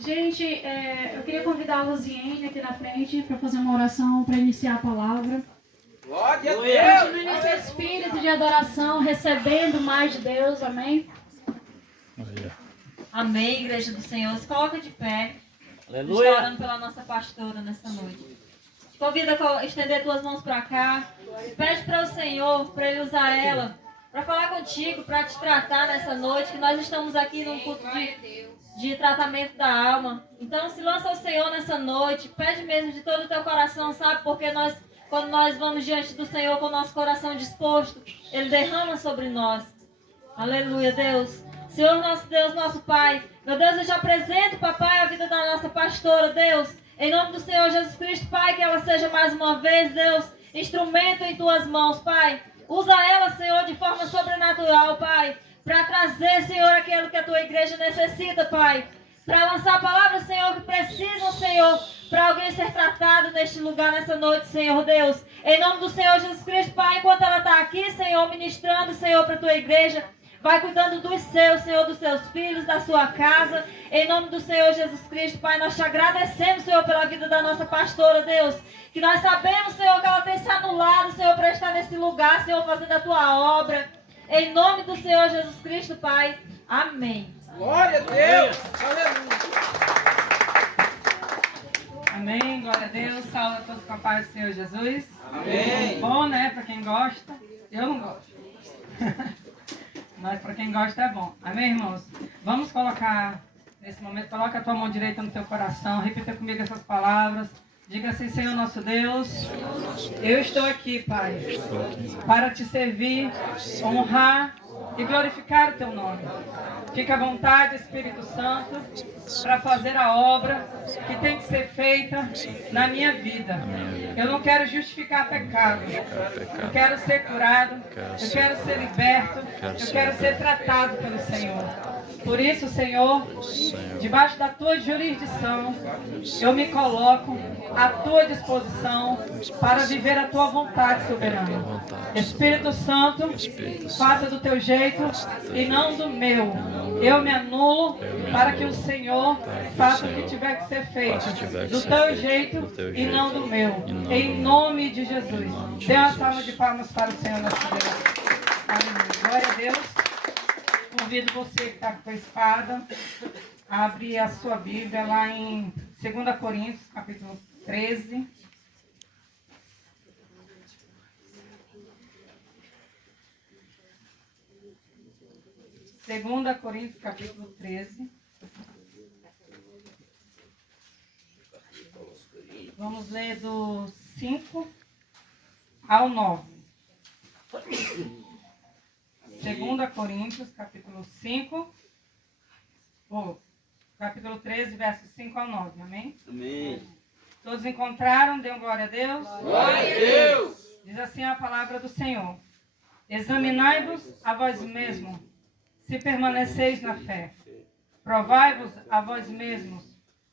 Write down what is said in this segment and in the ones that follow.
Gente, eu queria convidar a Luziene aqui na frente para fazer uma oração para iniciar a palavra. Glória a Deus! Continue nesse espírito de adoração, recebendo mais de Deus, amém? Amém, igreja do Senhor. Se coloca de pé. Aleluia! Está orando pela nossa pastora nessa noite. Te convido a estender tuas mãos para cá. Pede para o Senhor, para Ele usar ela, para falar contigo, para te tratar nessa noite, que nós estamos aqui num culto de tratamento da alma. Então se lança ao Senhor nessa noite, pede mesmo de todo o teu coração, sabe? Porque quando nós vamos diante do Senhor com o nosso coração disposto, Ele derrama sobre nós. Aleluia, Deus. Senhor, nosso Deus, nosso Pai. Meu Deus, eu já apresento, papai, a vida da nossa pastora, Deus. Em nome do Senhor Jesus Cristo, Pai, que ela seja mais uma vez, Deus, instrumento em tuas mãos, Pai. Usa ela, Senhor, de forma sobrenatural, Pai, para trazer, Senhor, aquilo que a tua igreja necessita, Pai. Para lançar palavras, Senhor, que precisam, Senhor, para alguém ser tratado neste lugar, nessa noite, Senhor Deus. Em nome do Senhor Jesus Cristo, Pai, enquanto ela está aqui, Senhor, ministrando, Senhor, para a tua igreja, vai cuidando dos seus, Senhor, dos seus filhos, da sua casa. Em nome do Senhor Jesus Cristo, Pai, nós te agradecemos, Senhor, pela vida da nossa pastora, Deus. Que nós sabemos, Senhor, que ela tem se anulado, Senhor, para estar nesse lugar, Senhor, fazendo a tua obra. Em nome do Senhor Jesus Cristo, Pai. Amém. Glória a Deus! Aleluia! Amém, glória a Deus. Salve a todos com a paz do Senhor Jesus. Amém! Bom, né? Para quem gosta. Eu não gosto. Mas para quem gosta é bom. Amém, irmãos? Vamos colocar, nesse momento, coloca a tua mão direita no teu coração. Repita comigo essas palavras. Diga assim: Senhor nosso Deus, eu estou aqui, Pai, para te servir, honrar e glorificar o teu nome. Fica à vontade, Espírito Santo, para fazer a obra que tem que ser feita na minha vida. Eu não quero justificar pecado. Eu quero ser curado. Eu quero ser liberto. Eu quero ser tratado pelo Senhor. Por isso, Senhor, debaixo da tua jurisdição, eu me coloco à tua disposição para viver a tua vontade soberana. Espírito Santo, faça do teu jeito e não do meu. Eu me anulo para que o Senhor faça o que tiver que ser feito, do teu jeito e não do meu. Em nome de Jesus. Dê uma salva de palmas para o Senhor nosso Deus. Amém. Glória a Deus. Convido você que está com a espada a abrir a sua Bíblia lá em 2 Coríntios, capítulo 13. Segunda Coríntios, capítulo 13. Vamos ler do 5 ao 9. 2 Coríntios, capítulo 5, capítulo 13, versos 5 ao 9, amém? Amém! Todos encontraram? Dêem glória a Deus? Glória a Deus! Diz assim a palavra do Senhor: examinai-vos a vós mesmos, se permaneceis na fé. Provai-vos a vós mesmos,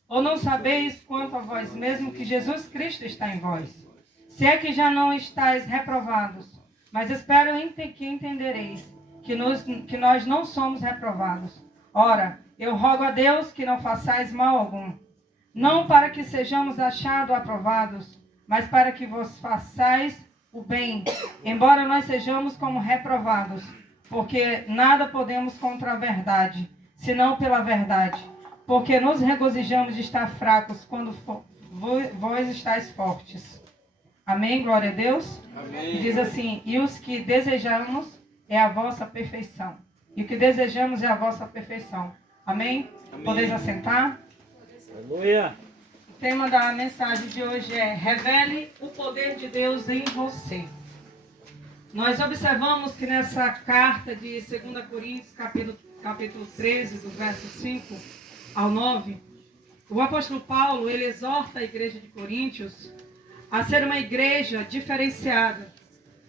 ou não sabeis quanto a vós mesmos que Jesus Cristo está em vós? Se é que já não estáis reprovados, mas espero que entendereis que nós não somos reprovados. Ora, eu rogo a Deus que não façais mal algum, não para que sejamos achados aprovados, mas para que vos façais o bem, embora nós sejamos como reprovados, porque nada podemos contra a verdade, senão pela verdade, porque nos regozijamos de estar fracos quando vós estáis fortes. Amém? Glória a Deus. Amém! Diz assim: e os que desejamos é a vossa perfeição. E o que desejamos é a vossa perfeição. Amém? Amém. Podeis assentar? Aleluia! O tema da mensagem de hoje é: revele o poder de Deus em você. Nós observamos que nessa carta de 2 Coríntios, capítulo 13, do verso 5 ao 9, o apóstolo Paulo, ele exorta a igreja de Coríntios a ser uma igreja diferenciada.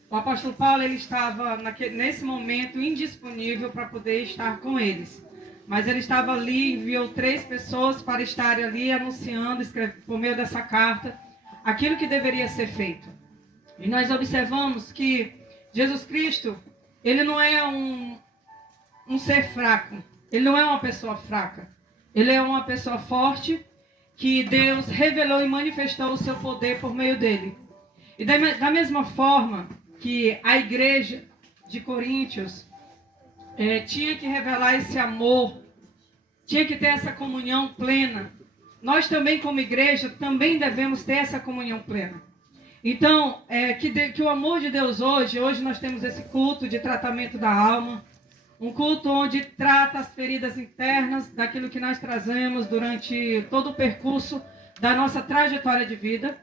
O apóstolo Paulo, ele estava nesse momento indisponível para poder estar com eles. Mas ele estava ali, enviou 3 pessoas para estarem ali anunciando, por meio dessa carta, aquilo que deveria ser feito. E nós observamos que Jesus Cristo, ele não é um ser fraco. Ele não é uma pessoa fraca. Ele é uma pessoa forte que Deus revelou e manifestou o seu poder por meio dele. E da mesma forma que a igreja de Coríntios tinha que revelar esse amor, tinha que ter essa comunhão plena, nós também como igreja também devemos ter essa comunhão plena. Então, que o amor de Deus hoje nós temos esse culto de tratamento da alma, um culto onde trata as feridas internas daquilo que nós trazemos durante todo o percurso da nossa trajetória de vida.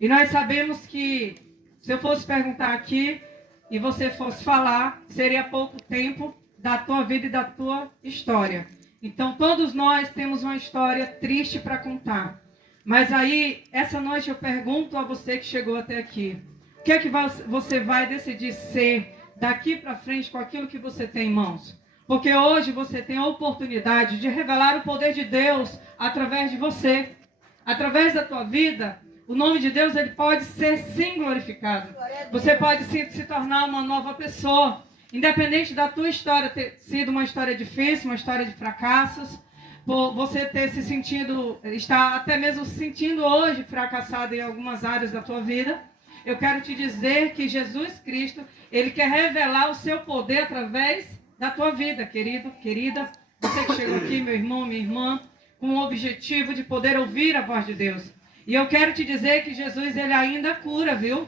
E nós sabemos que, se eu fosse perguntar aqui e você fosse falar, seria pouco tempo da tua vida e da tua história. Então, todos nós temos uma história triste para contar. Mas aí, essa noite eu pergunto a você que chegou até aqui. O que é que você vai decidir ser daqui para frente com aquilo que você tem em mãos? Porque hoje você tem a oportunidade de revelar o poder de Deus através de você. Através da tua vida, o nome de Deus ele pode ser sim glorificado. Você pode se tornar uma nova pessoa. Independente da tua história ter sido uma história difícil, uma história de fracassos, por você ter se sentido, está até mesmo se sentindo hoje fracassado em algumas áreas da tua vida, eu quero te dizer que Jesus Cristo, ele quer revelar o seu poder através da tua vida, querido, querida. Você que chegou aqui, meu irmão, minha irmã, com o objetivo de poder ouvir a voz de Deus. E eu quero te dizer que Jesus, ele ainda cura, viu?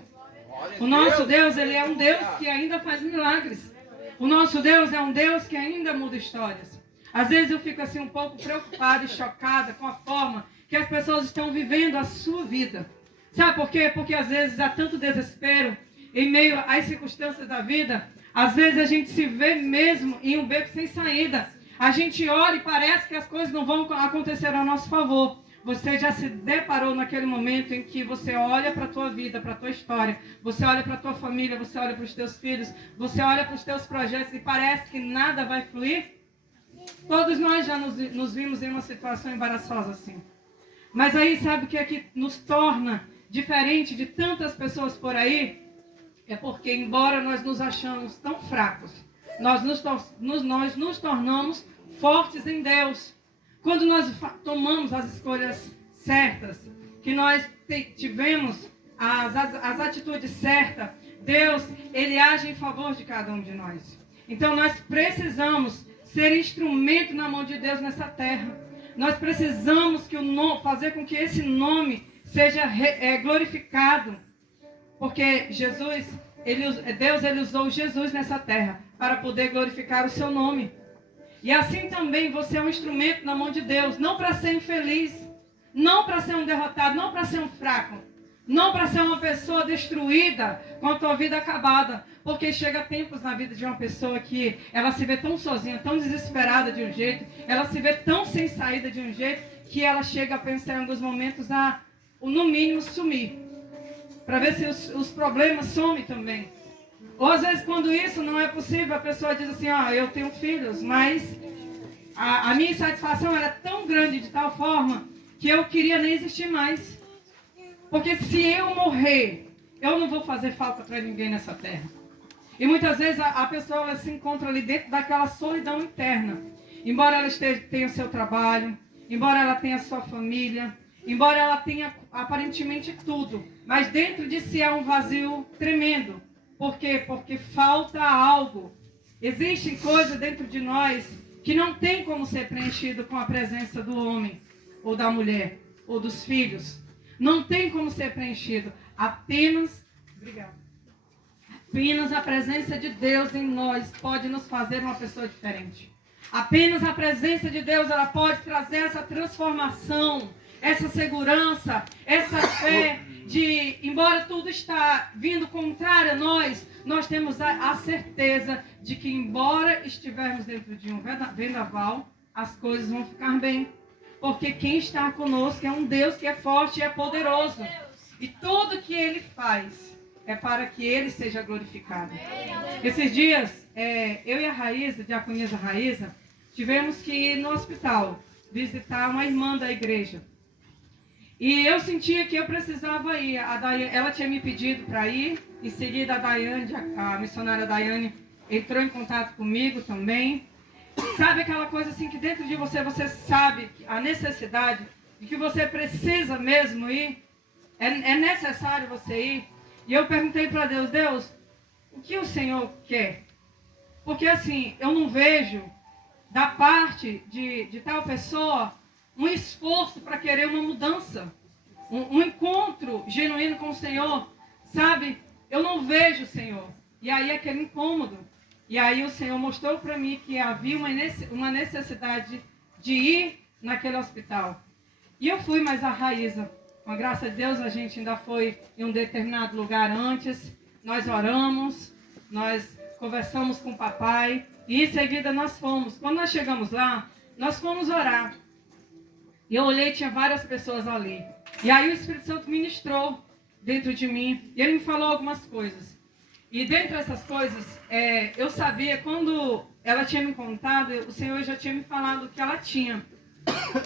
O nosso Deus, ele é um Deus que ainda faz milagres. O nosso Deus é um Deus que ainda muda histórias. Às vezes eu fico assim um pouco preocupada e chocada com a forma que as pessoas estão vivendo a sua vida. Sabe por quê? Porque às vezes há tanto desespero em meio às circunstâncias da vida. Às vezes a gente se vê mesmo em um beco sem saída. A gente olha e parece que as coisas não vão acontecer a nosso favor. Você já se deparou naquele momento em que você olha para a tua vida, para a tua história, você olha para a tua família, você olha para os teus filhos, você olha para os teus projetos e parece que nada vai fluir? Todos nós já nos vimos em uma situação embaraçosa assim. Mas aí sabe o que é que nos torna diferente de tantas pessoas por aí? É porque embora nós nos achamos tão fracos, nós nos tornamos fortes em Deus. Quando nós tomamos as escolhas certas, que nós tivemos as atitudes certas, Deus, ele age em favor de cada um de nós. Então nós precisamos ser instrumento na mão de Deus nessa terra. Nós precisamos fazer com que esse nome seja glorificado. Porque Deus ele usou Jesus nessa terra para poder glorificar o seu nome. E assim também você é um instrumento na mão de Deus, não para ser infeliz, não para ser um derrotado, não para ser um fraco, não para ser uma pessoa destruída com a tua vida acabada. Porque chega tempos na vida de uma pessoa que ela se vê tão sozinha, tão desesperada de um jeito, ela se vê tão sem saída de um jeito, que ela chega a pensar em alguns momentos no mínimo, sumir. Para ver se os problemas somem também. Ou às vezes quando isso não é possível, a pessoa diz assim, eu tenho filhos, mas a minha insatisfação era tão grande de tal forma que eu queria nem existir mais. Porque se eu morrer, eu não vou fazer falta para ninguém nessa terra. E muitas vezes a pessoa ela se encontra ali dentro daquela solidão interna. Embora ela tenha o seu trabalho, embora ela tenha a sua família, embora ela tenha aparentemente tudo, mas dentro de si há um vazio tremendo. Por quê? Porque falta algo. Existem coisas dentro de nós que não tem como ser preenchido com a presença do homem, ou da mulher, ou dos filhos. Não tem como ser preenchido. Apenas a presença de Deus em nós pode nos fazer uma pessoa diferente. Apenas a presença de Deus ela pode trazer essa transformação, essa segurança, essa fé de, embora tudo está vindo contrário a nós temos a certeza de que, embora estivermos dentro de um vendaval, as coisas vão ficar bem. Porque quem está conosco é um Deus que é forte e é poderoso. E tudo que Ele faz é para que Ele seja glorificado. Esses dias, eu e a Raíza, a diaconisa Raíza, tivemos que ir no hospital visitar uma irmã da igreja. E eu sentia que eu precisava ir. Ela tinha me pedido para ir. Em seguida, a missionária Daiane entrou em contato comigo também. Sabe aquela coisa assim que dentro de você, você sabe a necessidade de que você precisa mesmo ir? É necessário você ir? E eu perguntei para Deus, Deus, o que o Senhor quer? Porque assim, eu não vejo da parte de tal pessoa um esforço para querer uma mudança. Um encontro genuíno com o Senhor, sabe? Eu não vejo o Senhor. E aí aquele incômodo. E aí o Senhor mostrou para mim que havia uma necessidade de ir naquele hospital. E eu fui, mas a Raíza, com a graça de Deus, a gente ainda foi em um determinado lugar antes. Nós oramos, nós conversamos com o papai. E em seguida nós fomos. Quando nós chegamos lá, nós fomos orar. E eu olhei, tinha várias pessoas ali. E aí o Espírito Santo ministrou dentro de mim. E ele me falou algumas coisas. E dentro dessas coisas, eu sabia, quando ela tinha me contado, o Senhor já tinha me falado o que ela tinha.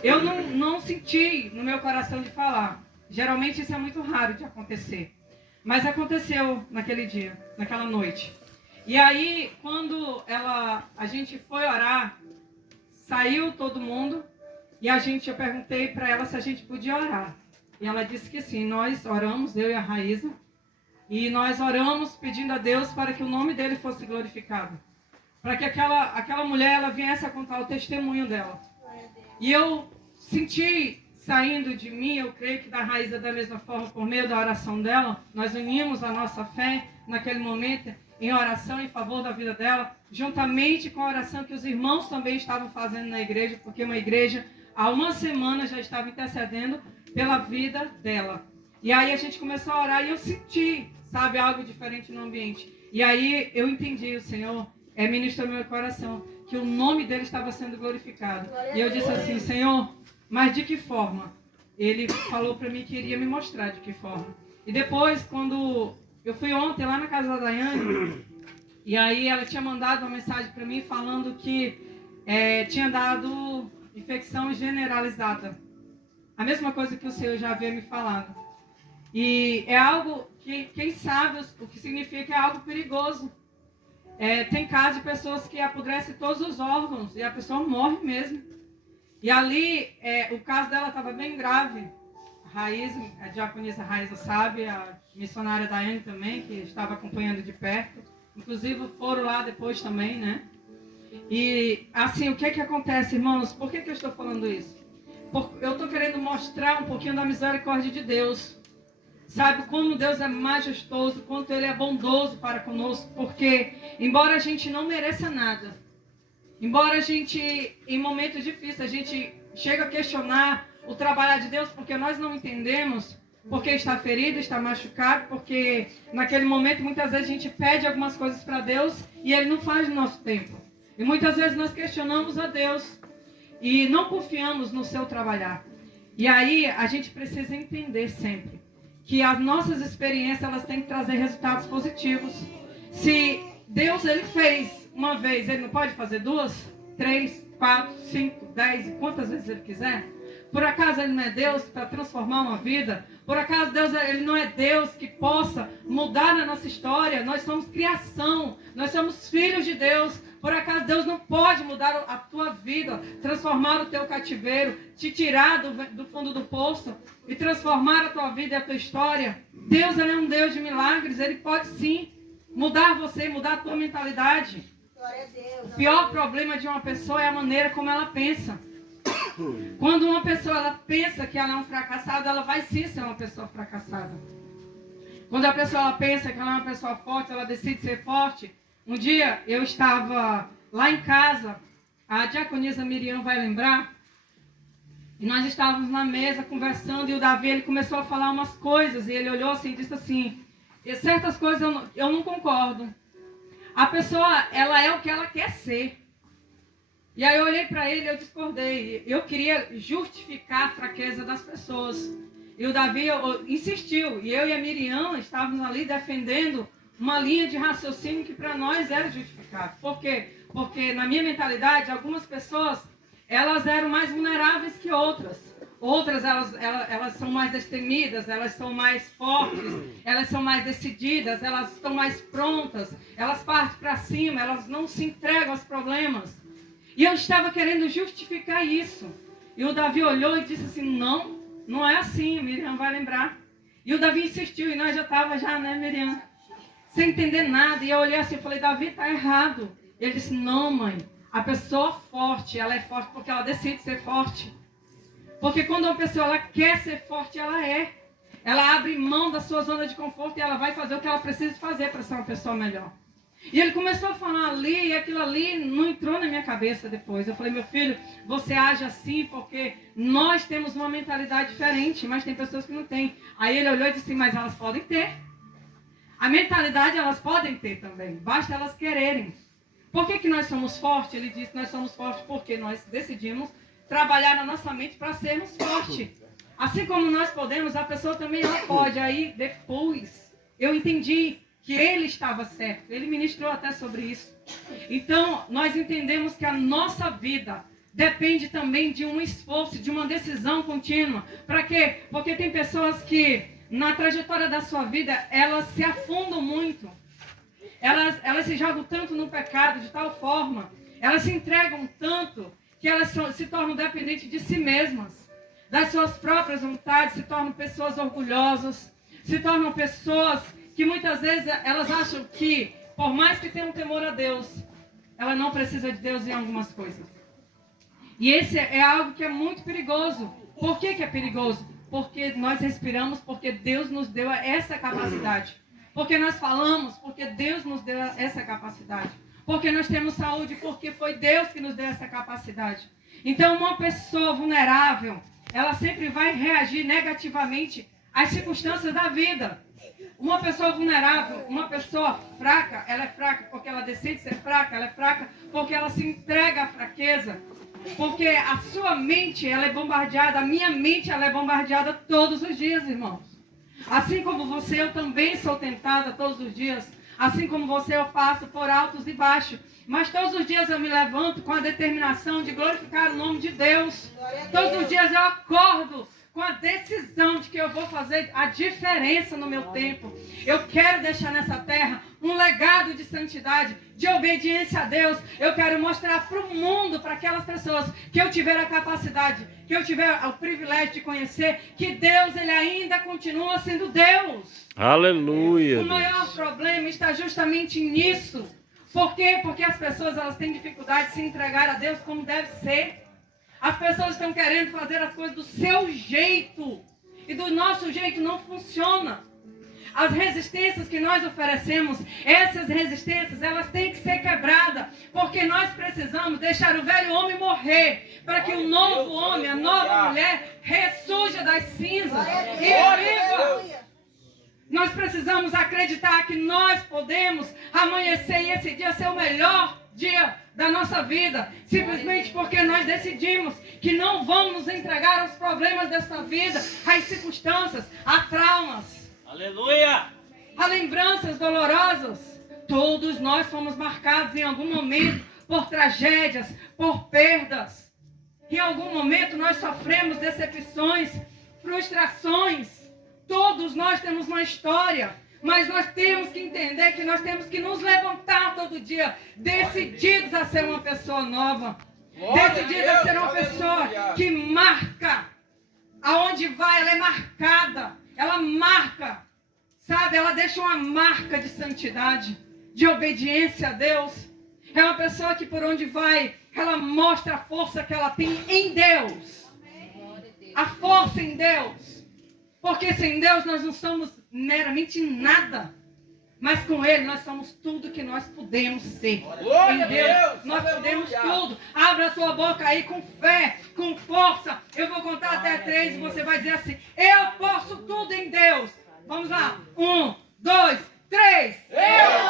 Eu não senti no meu coração de falar. Geralmente isso é muito raro de acontecer. Mas aconteceu naquele dia, naquela noite. E aí, quando a gente foi orar, saiu todo mundo. E eu perguntei para ela se a gente podia orar. E ela disse que sim. Nós oramos, eu e a Raíza. E nós oramos pedindo a Deus para que o nome dele fosse glorificado. Para que aquela mulher ela viesse a contar o testemunho dela. E eu senti saindo de mim, eu creio que da Raíza da mesma forma, por meio da oração dela, nós unimos a nossa fé naquele momento em oração em favor da vida dela, juntamente com a oração que os irmãos também estavam fazendo na igreja, porque uma igreja há uma semana já estava intercedendo pela vida dela. E aí a gente começou a orar e eu senti, sabe, algo diferente no ambiente. E aí eu entendi, o Senhor ministrou no meu coração, que o nome dele estava sendo glorificado. E eu disse assim, Senhor, mas de que forma? Ele falou para mim que iria me mostrar de que forma. E depois, quando eu fui ontem lá na casa da Daiane, e aí ela tinha mandado uma mensagem para mim falando que tinha dado infecção generalizada. A mesma coisa que o Senhor já havia me falado. E é algo que, quem sabe o que significa, é algo perigoso. Tem casos de pessoas que apodrecem todos os órgãos e a pessoa morre mesmo. E ali, o caso dela estava bem grave. A diaconisa Raíza sabe, a missionária Daiane também, que estava acompanhando de perto. Inclusive foram lá depois também, né? E assim, o que acontece, irmãos? Por que eu estou falando isso? Porque eu estou querendo mostrar um pouquinho da misericórdia de Deus. Sabe como Deus é majestoso, quanto Ele é bondoso para conosco. Porque, embora a gente não mereça nada, embora a gente, em momentos difíceis, a gente chega a questionar o trabalhar de Deus, porque nós não entendemos, porque está ferido, está machucado, porque naquele momento, muitas vezes, a gente pede algumas coisas para Deus e Ele não faz no nosso tempo. E muitas vezes nós questionamos a Deus e não confiamos no seu trabalhar. E aí, a gente precisa entender sempre que as nossas experiências, elas têm que trazer resultados positivos. Se Deus, Ele fez uma vez, Ele não pode fazer 2, 3, 4, 5, 10, e quantas vezes Ele quiser? Por acaso Ele não é Deus para transformar uma vida? Por acaso Deus, Ele não é Deus que possa mudar a nossa história? Nós somos criação, nós somos filhos de Deus. Por acaso Deus não pode mudar a tua vida, transformar o teu cativeiro, te tirar do fundo do poço e transformar a tua vida e a tua história? Deus, Ele é um Deus de milagres, Ele pode sim mudar você, mudar a tua mentalidade. O pior problema de uma pessoa é a maneira como ela pensa. Quando uma pessoa ela pensa que ela é um fracassado, ela vai sim ser uma pessoa fracassada. Quando a pessoa ela pensa que ela é uma pessoa forte, ela decide ser forte. Um dia eu estava lá em casa, a diaconisa Miriam vai lembrar, e nós estávamos na mesa conversando, e o Davi ele começou a falar umas coisas, e ele olhou assim e disse assim, certas coisas eu não concordo. A pessoa, ela é o que ela quer ser. E aí eu olhei para ele e eu discordei. Eu queria justificar a fraqueza das pessoas. E o Davi insistiu, e eu e a Miriam estávamos ali defendendo uma linha de raciocínio que para nós era justificado. Por quê? Porque na minha mentalidade, algumas pessoas, elas eram mais vulneráveis que outras. Outras, elas são mais destemidas, elas são mais fortes, elas são mais decididas, elas estão mais prontas, elas partem para cima, elas não se entregam aos problemas. E eu estava querendo justificar isso. E o Davi olhou e disse assim, não, não é assim, Miriam vai lembrar. E o Davi insistiu e nós já estávamos, né, Miriam? Sem entender nada. E eu olhei assim e falei, Davi, está errado. E ele disse, não, mãe, a pessoa forte, ela é forte porque ela decide ser forte. Porque quando uma pessoa ela quer ser forte, ela é. Ela abre mão da sua zona de conforto e ela vai fazer o que ela precisa fazer para ser uma pessoa melhor. E ele começou a falar ali, e aquilo ali não entrou na minha cabeça depois. Eu falei, meu filho, você age assim porque nós temos uma mentalidade diferente, mas tem pessoas que não têm. Aí ele olhou e disse, mas elas podem ter. A mentalidade elas podem ter também, basta elas quererem. Por que nós somos fortes? Ele disse, nós somos fortes porque nós decidimos trabalhar na nossa mente para sermos fortes. Assim como nós podemos, a pessoa também ela pode. Aí depois eu entendi que ele estava certo. Ele ministrou até sobre isso. Então, nós entendemos que a nossa vida depende também de um esforço, de uma decisão contínua. Para quê? Porque tem pessoas que, na trajetória da sua vida, elas se afundam muito. Elas se jogam tanto no pecado, de tal forma, elas se entregam tanto, que elas se tornam dependentes de si mesmas, das suas próprias vontades, se tornam pessoas orgulhosas, se tornam pessoas que muitas vezes elas acham que, por mais que tenham temor a Deus, ela não precisa de Deus em algumas coisas. E esse é algo que é muito perigoso. Por que é perigoso? Porque nós respiramos, porque Deus nos deu essa capacidade. Porque nós falamos, porque Deus nos deu essa capacidade. Porque nós temos saúde, porque foi Deus que nos deu essa capacidade. Então, uma pessoa vulnerável, ela sempre vai reagir negativamente às circunstâncias da vida. Uma pessoa vulnerável, uma pessoa fraca, ela é fraca porque ela decide ser fraca, ela é fraca porque ela se entrega à fraqueza. Porque a sua mente, ela é bombardeada, a minha mente, ela é bombardeada todos os dias, irmãos. Assim como você, eu também sou tentada todos os dias. Assim como você, eu passo por altos e baixos. Mas todos os dias eu me levanto com a determinação de glorificar o nome de Deus. Todos os dias eu acordo com a decisão de que eu vou fazer a diferença no meu tempo. Eu quero deixar nessa terra um legado de santidade, de obediência a Deus. Eu quero mostrar para o mundo, para aquelas pessoas que eu tiver a capacidade, que eu tiver o privilégio de conhecer, que Deus, Ele ainda continua sendo Deus. Aleluia. O maior problema está justamente nisso. Por quê? Porque as pessoas elas têm dificuldade de se entregar a Deus como deve ser. As pessoas estão querendo fazer as coisas do seu jeito. E do nosso jeito não funciona. As resistências que nós oferecemos, essas resistências, elas têm que ser quebradas. Porque nós precisamos deixar o velho homem morrer. Para que o novo homem, a nova mulher, ressurja das cinzas e viva. Nós precisamos acreditar que nós podemos amanhecer e esse dia ser o melhor dia da nossa vida, simplesmente porque nós decidimos que não vamos nos entregar aos problemas dessa vida, às circunstâncias, a traumas, Aleluia. a lembranças dolorosas. Todos nós fomos marcados em algum momento por tragédias, por perdas. Em algum momento nós sofremos decepções, frustrações. Todos nós temos uma história. Mas nós temos que entender que nós temos que nos levantar todo dia, decididos a ser uma pessoa nova. Decididos a ser uma pessoa que marca. Aonde vai, ela é marcada. Ela marca, sabe? Ela deixa uma marca de santidade, de obediência a Deus. É uma pessoa que por onde vai, ela mostra a força que ela tem em Deus. A força em Deus. Porque sem Deus nós não somos meramente nada. Mas com Ele nós somos tudo que nós podemos ser. Em Deus nós podemos tudo. Abra a tua boca aí com fé, com força. Eu vou contar até 3 e você vai dizer assim: eu posso tudo em Deus. Vamos lá. 1, 2, 3. Eu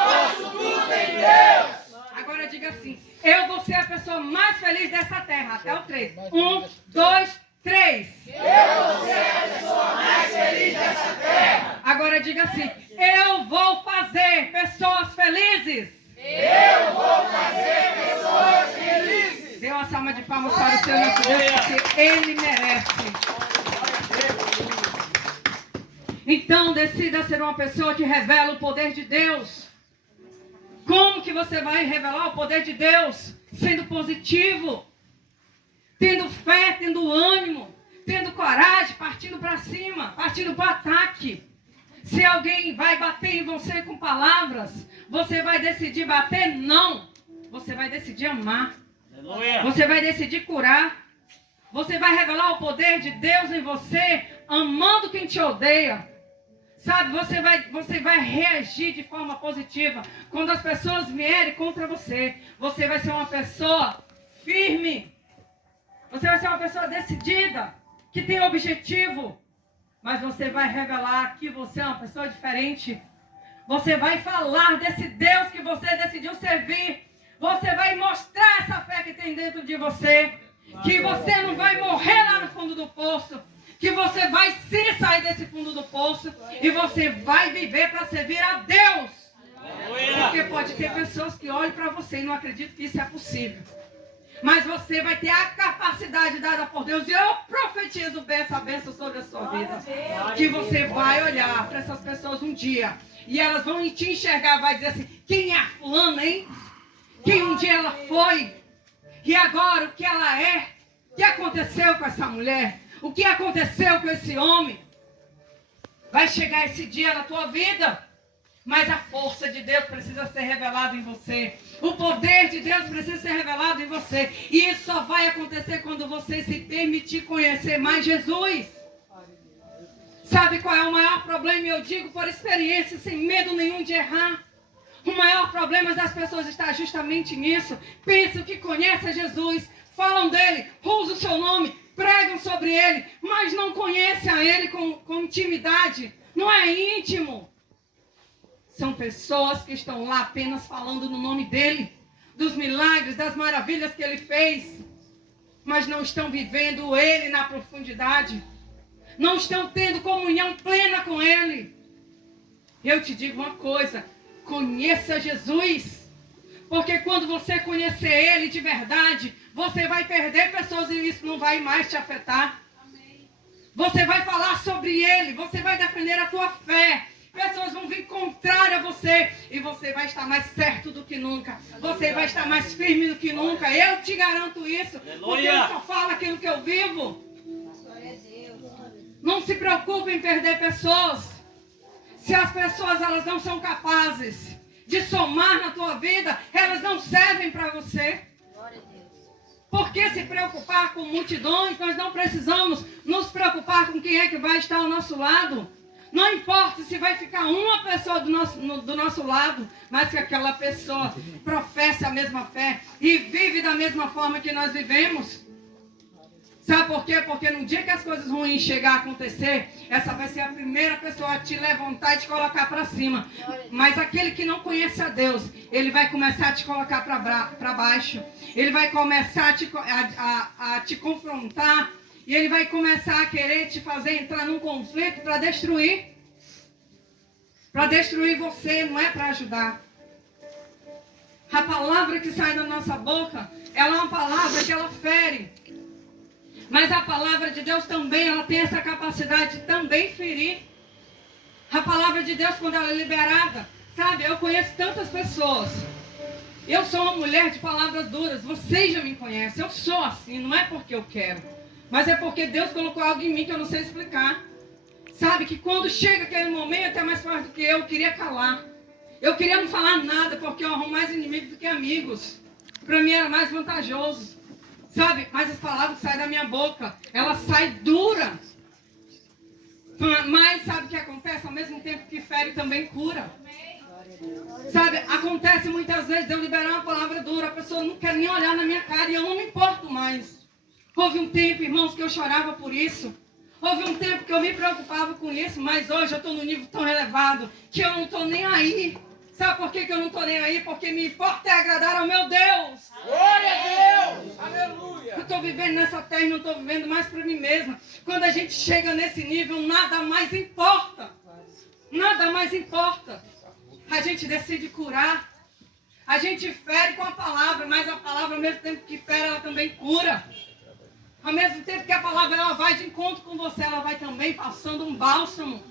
posso tudo em Deus. Agora diga assim: eu vou ser a pessoa mais feliz dessa terra. Até o 3. 1, 2, 3. Eu vou ser a pessoa mais feliz dessa terra. Agora diga assim: eu vou fazer pessoas felizes. Eu vou fazer pessoas felizes. Dê uma salva de palmas para o Senhor nosso Deus, porque Ele merece. Então decida ser uma pessoa que revela o poder de Deus. Como que você vai revelar o poder de Deus? sendo positivo, tendo fé, tendo ânimo, tendo coragem, partindo para cima, partindo para o ataque. Se alguém vai bater em você com palavras, você vai decidir bater? Não. Você vai decidir amar. Aleluia. Você vai decidir curar. Você vai revelar o poder de Deus em você, amando quem te odeia. Sabe, você vai reagir de forma positiva. Quando as pessoas vierem contra você, você vai ser uma pessoa firme. Você vai ser uma pessoa decidida, que tem objetivo. Mas você vai revelar que você é uma pessoa diferente. Você vai falar desse Deus que você decidiu servir. Você vai mostrar essa fé que tem dentro de você. Que você não vai morrer lá no fundo do poço. Que você vai sim sair desse fundo do poço. E você vai viver para servir a Deus. Porque pode ter pessoas que olhem para você e não acreditam que isso é possível. Mas você vai ter a capacidade dada por Deus. E eu profetizo essa bênção sobre a sua vida. Que você vai olhar para essas pessoas um dia. E elas vão te enxergar. Vai dizer assim: quem é a fulana, hein? Quem um dia ela foi. E agora o que ela é. O que aconteceu com essa mulher? O que aconteceu com esse homem? Vai chegar esse dia na tua vida. Mas a força de Deus precisa ser revelada em você. O poder de Deus precisa ser revelado em você. E isso só vai acontecer quando você se permitir conhecer mais Jesus. Sabe qual é o maior problema? Eu digo por experiência, sem medo nenhum de errar. O maior problema das pessoas está justamente nisso. Pensam que conhecem Jesus, falam dele, usam o seu nome, pregam sobre ele, mas não conhecem a ele com intimidade. Não é íntimo. São pessoas que estão lá apenas falando no nome dele, dos milagres, das maravilhas que ele fez, mas não estão vivendo ele na profundidade, não estão tendo comunhão plena com ele. Eu te digo uma coisa: conheça Jesus, porque quando você conhecer ele de verdade, você vai perder pessoas e isso não vai mais te afetar. Você vai falar sobre ele, você vai defender a tua fé. Pessoas vão vir contrárias a você e você vai estar mais certo do que nunca. Você vai estar mais firme do que nunca. Eu te garanto isso, porque eu só falo aquilo que eu vivo. Não se preocupe em perder pessoas. Se as pessoas elas não são capazes de somar na tua vida, elas não servem para você. Por que se preocupar com multidões? Nós não precisamos nos preocupar com quem é que vai estar ao nosso lado. Não importa se vai ficar uma pessoa do nosso lado, mas que aquela pessoa professe a mesma fé e vive da mesma forma que nós vivemos. Sabe por quê? Porque no dia que as coisas ruins chegar a acontecer, essa vai ser a primeira pessoa a te levantar e te colocar para cima. Mas aquele que não conhece a Deus, ele vai começar a te colocar para baixo. Ele vai começar a te confrontar. E ele vai começar a querer te fazer entrar num conflito para destruir. Para destruir você, não é para ajudar. A palavra que sai da nossa boca, ela é uma palavra que ela fere. Mas a palavra de Deus também, ela tem essa capacidade de também ferir. A palavra de Deus, quando ela é liberada, sabe, eu conheço tantas pessoas. Eu sou uma mulher de palavras duras, vocês já me conhecem. Eu sou assim, não é porque eu quero. Mas é porque Deus colocou algo em mim que eu não sei explicar. Sabe que quando chega aquele momento é mais forte do que eu queria calar. Eu queria não falar nada porque eu arrumo mais inimigos do que amigos. Para mim era mais vantajoso. Sabe, mas as palavras saem da minha boca. Elas saem duras. Mas sabe o que acontece? Ao mesmo tempo que fere também cura. Sabe, acontece muitas vezes eu liberar uma palavra dura. A pessoa não quer nem olhar na minha cara e eu não me importo mais. Houve um tempo, irmãos, que eu chorava por isso. Houve um tempo que eu me preocupava com isso, mas hoje eu estou num nível tão elevado que eu não estou nem aí. Sabe por que eu não estou nem aí? Porque me importa é agradar ao meu Deus. Glória a Deus! Aleluia! Eu estou vivendo nessa terra e não estou vivendo mais para mim mesma. Quando a gente chega nesse nível, nada mais importa. Nada mais importa. A gente decide curar. A gente fere com a palavra, mas a palavra, ao mesmo tempo que fere, ela também cura. Ao mesmo tempo que a palavra ela vai de encontro com você, ela vai também passando um bálsamo.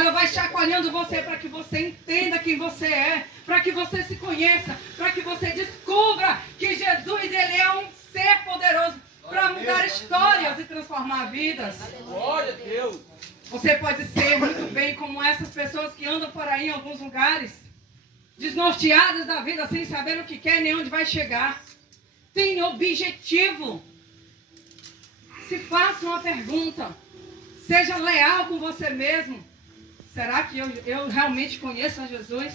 Ela vai chacoalhando você para que você entenda quem você é, para que você se conheça, para que você descubra que Jesus, ele é um ser poderoso para mudar histórias e transformar vidas. Glória a Deus. Você pode ser muito bem como essas pessoas que andam por aí em alguns lugares, desnorteadas da vida, sem saber o que quer nem onde vai chegar. Tem objetivo. Se faça uma pergunta. Seja leal com você mesmo. Será que eu realmente conheço a Jesus?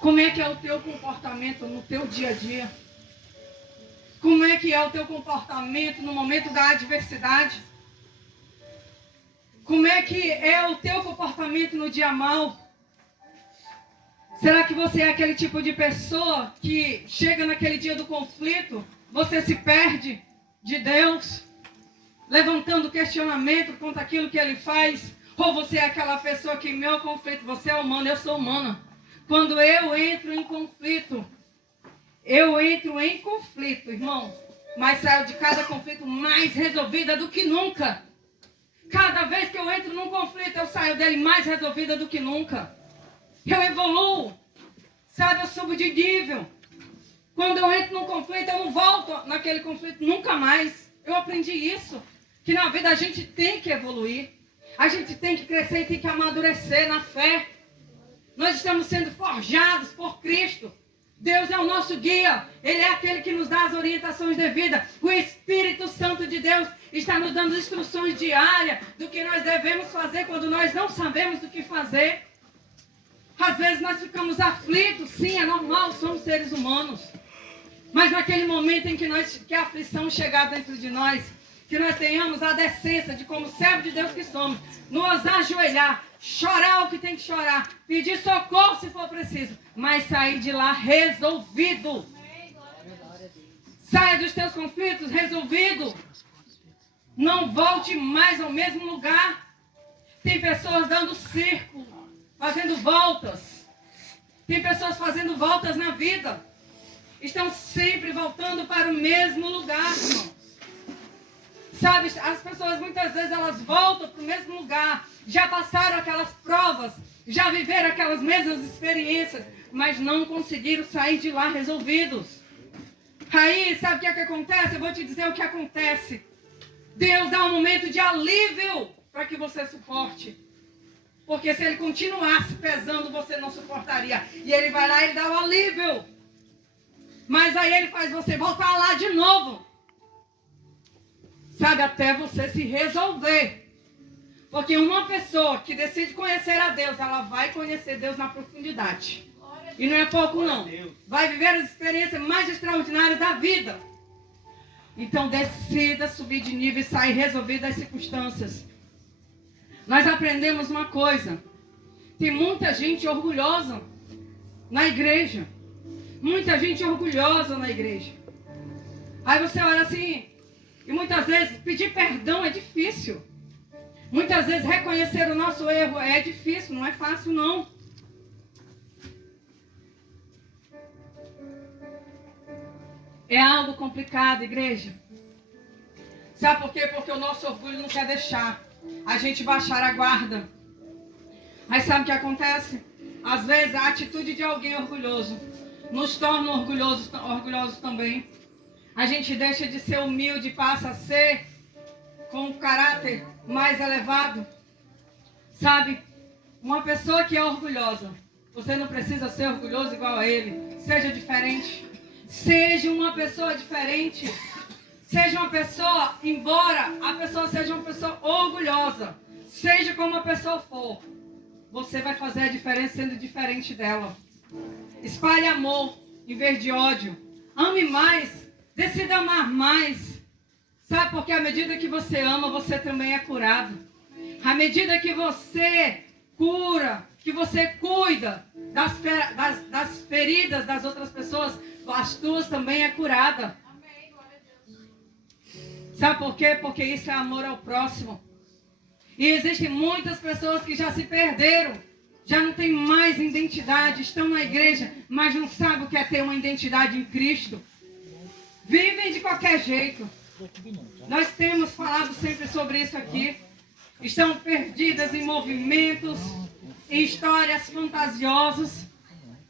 Como é que é o teu comportamento no teu dia a dia? Como é que é o teu comportamento no momento da adversidade? Como é que é o teu comportamento no dia mau? Será que você é aquele tipo de pessoa que chega naquele dia do conflito, você se perde de Deus, levantando questionamento contra aquilo que Ele faz? Ou você é aquela pessoa que, meu conflito, você é humano, eu sou humana. Quando eu entro em conflito, irmão, mas saio de cada conflito mais resolvida do que nunca. Cada vez que eu entro num conflito, eu saio dele mais resolvida do que nunca. Eu evoluo, sabe, eu subo de nível. Quando eu entro num conflito, eu não volto naquele conflito nunca mais. Eu aprendi isso, que na vida a gente tem que evoluir. A gente tem que crescer e tem que amadurecer na fé. Nós estamos sendo forjados por Cristo. Deus é o nosso guia. Ele é aquele que nos dá as orientações devidas. O Espírito Santo de Deus está nos dando instruções diárias do que nós devemos fazer quando nós não sabemos o que fazer. Às vezes nós ficamos aflitos. Sim, é normal, somos seres humanos. Mas naquele momento em que a aflição chegar dentro de nós, que nós tenhamos a decência de, como servo de Deus que somos, nos ajoelhar, chorar o que tem que chorar, pedir socorro se for preciso, mas sair de lá resolvido. Saia dos teus conflitos resolvido. Não volte mais ao mesmo lugar. Tem pessoas dando círculo, fazendo voltas. Tem pessoas fazendo voltas na vida. Estão sempre voltando para o mesmo lugar, irmão. Sabe, as pessoas muitas vezes elas voltam para o mesmo lugar, já passaram aquelas provas, já viveram aquelas mesmas experiências, mas não conseguiram sair de lá resolvidos. Aí, sabe o que é que acontece? Eu vou te dizer o que acontece. Deus dá um momento de alívio para que você suporte. Porque se Ele continuasse pesando, você não suportaria. E Ele vai lá e Ele dá o alívio. Mas aí Ele faz você voltar lá de novo. Sabe, até você se resolver. Porque uma pessoa que decide conhecer a Deus, ela vai conhecer Deus na profundidade. E não é pouco não. Vai viver as experiências mais extraordinárias da vida. Então decida subir de nível e sair resolvido das circunstâncias. Nós aprendemos uma coisa. Tem muita gente orgulhosa na igreja. Muita gente orgulhosa na igreja. Aí você olha assim... E muitas vezes pedir perdão é difícil. Muitas vezes reconhecer o nosso erro é difícil, não é fácil não. É algo complicado, igreja. Sabe por quê? Porque o nosso orgulho não quer deixar a gente baixar a guarda. Mas sabe o que acontece? Às vezes a atitude de alguém orgulhoso nos torna orgulhosos também. A gente deixa de ser humilde e passa a ser com um caráter mais elevado. Sabe? Uma pessoa que é orgulhosa, você não precisa ser orgulhoso igual a ele. Seja diferente. Seja uma pessoa diferente. Seja uma pessoa, embora a pessoa seja uma pessoa orgulhosa, seja como a pessoa for, você vai fazer a diferença sendo diferente dela. Espalhe amor em vez de ódio. Ame mais. Decida amar mais. Sabe, porque à medida que você ama, você também é curado. À medida que você cura, que você cuida das feridas das outras pessoas, as tuas também é curada. Sabe por quê? Porque isso é amor ao próximo. E existem muitas pessoas que já se perderam. Já não tem mais identidade. Estão na igreja, mas não sabem o que é ter uma identidade em Cristo. Vivem de qualquer jeito. Nós temos falado sempre sobre isso aqui. estão perdidas em movimentos, em histórias fantasiosas,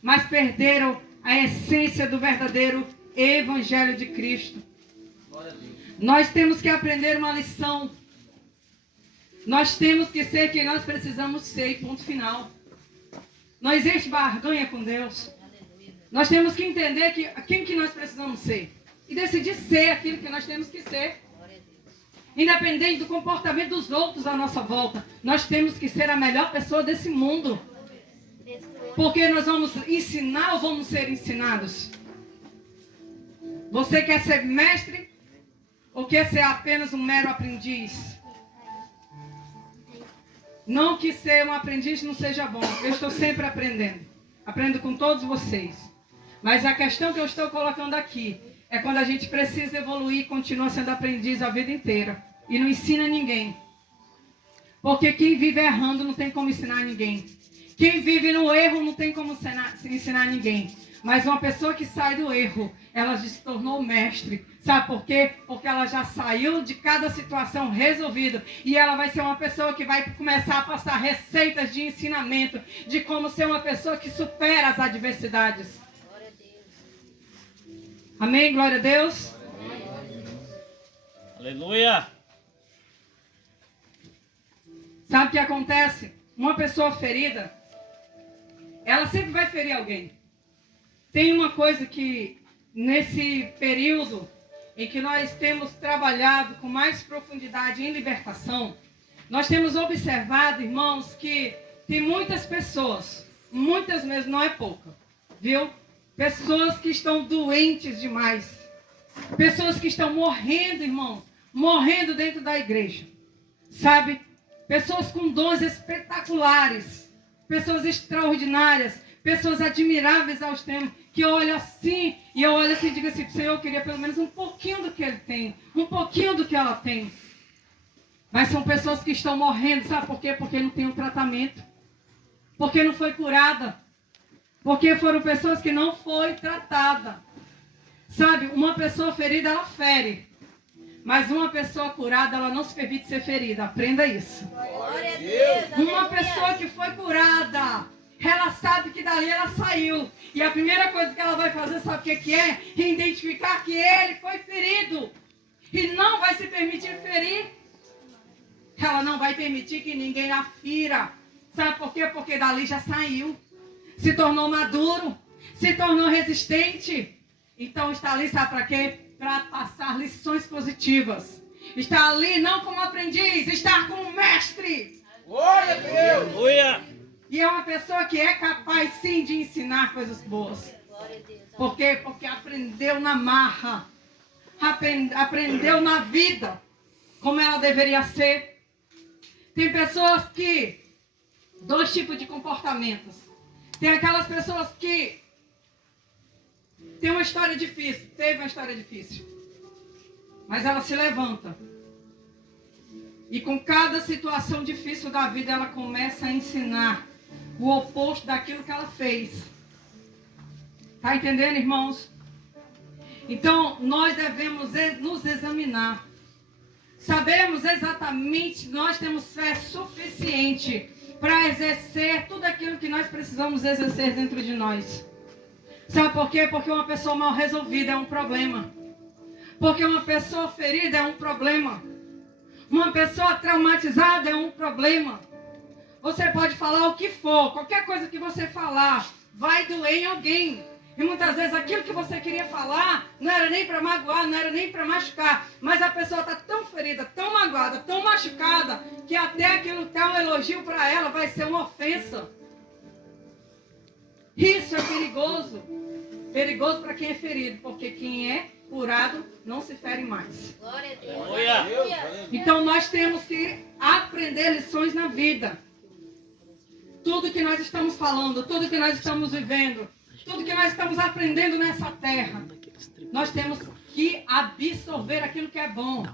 mas perderam a essência do verdadeiro Evangelho de Cristo. Nós temos que aprender uma lição. Nós temos que ser quem nós precisamos ser, e ponto final. Não existe barganha com Deus. Nós temos que entender quem que nós precisamos ser. E decidir ser aquilo que nós temos que ser. Independente do comportamento dos outros à nossa volta. Nós temos que ser a melhor pessoa desse mundo. Porque nós vamos ensinar ou vamos ser ensinados? Você quer ser mestre? Ou quer ser apenas um mero aprendiz? Não que ser um aprendiz não seja bom. Eu estou sempre aprendendo. Aprendo com todos vocês. Mas a questão que eu estou colocando aqui é quando a gente precisa evoluir e continua sendo aprendiz a vida inteira. E não ensina ninguém. Porque quem vive errando não tem como ensinar ninguém. Quem vive no erro não tem como ensinar ninguém. Mas uma pessoa que sai do erro, ela se tornou mestre. Sabe por quê? Porque ela já saiu de cada situação resolvida. E ela vai ser uma pessoa que vai começar a passar receitas de ensinamento. De como ser uma pessoa que supera as adversidades. Glória a Deus. Amém? Glória a Deus. Aleluia. Sabe o que acontece? Uma pessoa ferida, ela sempre vai ferir alguém. Tem uma coisa que, nesse período em que nós temos trabalhado com mais profundidade em libertação, nós temos observado, irmãos, que tem muitas pessoas, muitas mesmo, não é pouca, viu? Pessoas que estão doentes demais. Pessoas que estão morrendo, irmãos, morrendo dentro da igreja. Sabe? Pessoas com dons espetaculares. Pessoas extraordinárias. Pessoas admiráveis aos tempos. Que olham assim, e eu olho assim e digo assim, Senhor, eu queria pelo menos um pouquinho do que ele tem. Um pouquinho do que ela tem. Mas são pessoas que estão morrendo, sabe por quê? Porque não tem um tratamento. Porque não foi curada. Porque foram pessoas que não foi tratada. Sabe, uma pessoa ferida, ela fere. Mas uma pessoa curada, ela não se permite ser ferida. Aprenda isso. Glória a Deus. Uma pessoa que foi curada, ela sabe que dali ela saiu. E a primeira coisa que ela vai fazer, sabe o que é? Identificar que ele foi ferido. E não vai se permitir ferir. Ela não vai permitir que ninguém a fira. Sabe por quê? Porque dali já saiu. Se tornou maduro. Se tornou resistente. Então está ali, sabe para quê? Para passar lições positivas. Está ali não como aprendiz, está como mestre. Glória a Deus. Aleluia. E é uma pessoa que é capaz sim de ensinar coisas boas. Glória a Deus. Por quê? Porque aprendeu na marra. Aprendeu na vida. Como ela deveria ser. Tem pessoas que... Dois tipos de comportamentos. Tem aquelas pessoas que... Tem uma história difícil. Teve uma história difícil. Mas ela se levanta. E com cada situação difícil da vida, ela começa a ensinar o oposto daquilo que ela fez. Tá entendendo, irmãos? Então, nós devemos nos examinar. Sabemos exatamente, nós temos fé suficiente para exercer tudo aquilo que nós precisamos exercer dentro de nós. Sabe por quê? Porque uma pessoa mal resolvida é um problema. Porque uma pessoa ferida é um problema. Uma pessoa traumatizada é um problema. Você pode falar o que for, qualquer coisa que você falar, vai doer em alguém. E muitas vezes aquilo que você queria falar não era nem para magoar, não era nem para machucar. Mas a pessoa está tão ferida, tão magoada, tão machucada, que até aquilo que é um elogio para ela vai ser uma ofensa. Isso é perigoso. Perigoso para quem é ferido, porque quem é curado não se fere mais. Glória a Deus. Aleluia. Então nós temos que aprender lições na vida. Tudo que nós estamos falando, tudo que nós estamos vivendo, tudo que nós estamos aprendendo nessa terra, nós temos que absorver aquilo que é bom.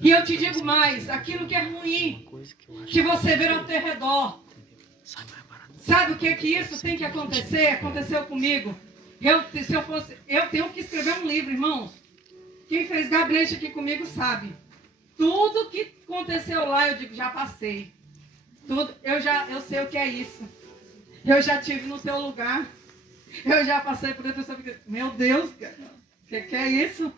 E eu te digo mais, aquilo que é ruim, que você vê ao teu redor. Sabe o que isso tem que acontecer? Aconteceu comigo. Eu tenho que escrever um livro, irmãos. Quem fez gabinete aqui comigo sabe. tudo que aconteceu lá, eu digo, já passei. Tudo, eu sei o que é isso. Eu já estive no teu lugar. Eu já passei por isso. Meu Deus, o que é isso?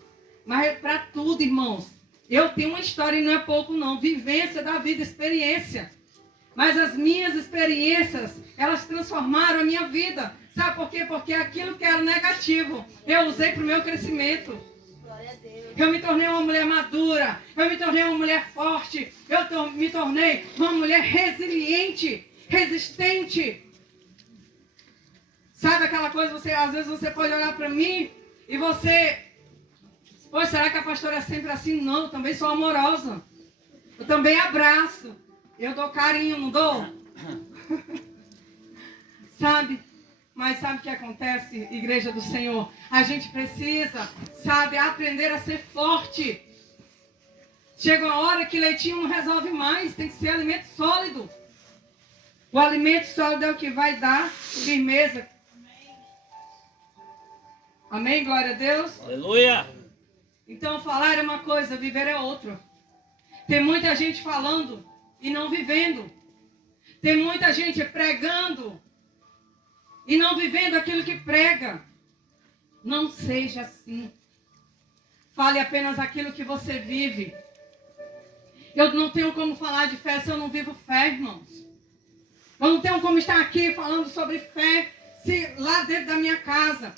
Mas é para tudo, irmãos. Eu tenho uma história e não é pouco não. Vivência da vida, experiência. Mas as minhas experiências, elas transformaram a minha vida. Sabe por quê? Porque aquilo que era negativo, eu usei para o meu crescimento. Eu me tornei uma mulher madura. Eu me tornei uma mulher forte. Eu me tornei uma mulher resiliente, resistente. Sabe aquela coisa, às vezes você pode olhar para mim e você... Poxa, será que a pastora é sempre assim? Não, eu também sou amorosa. Eu também abraço. Eu dou carinho, não dou? Sabe? Mas sabe o que acontece, igreja do Senhor? A gente precisa, sabe, aprender a ser forte. Chega uma hora que leitinho não resolve mais. Tem que ser alimento sólido. O alimento sólido é o que vai dar firmeza. Amém? Glória a Deus. Aleluia. Então falar é uma coisa, viver é outra. Tem muita gente falando e não vivendo. Tem muita gente pregando e não vivendo aquilo que prega. Não seja assim. Fale apenas aquilo que você vive. Eu não tenho como falar de fé se eu não vivo fé, irmãos. Eu não tenho como estar aqui falando sobre fé se lá dentro da minha casa,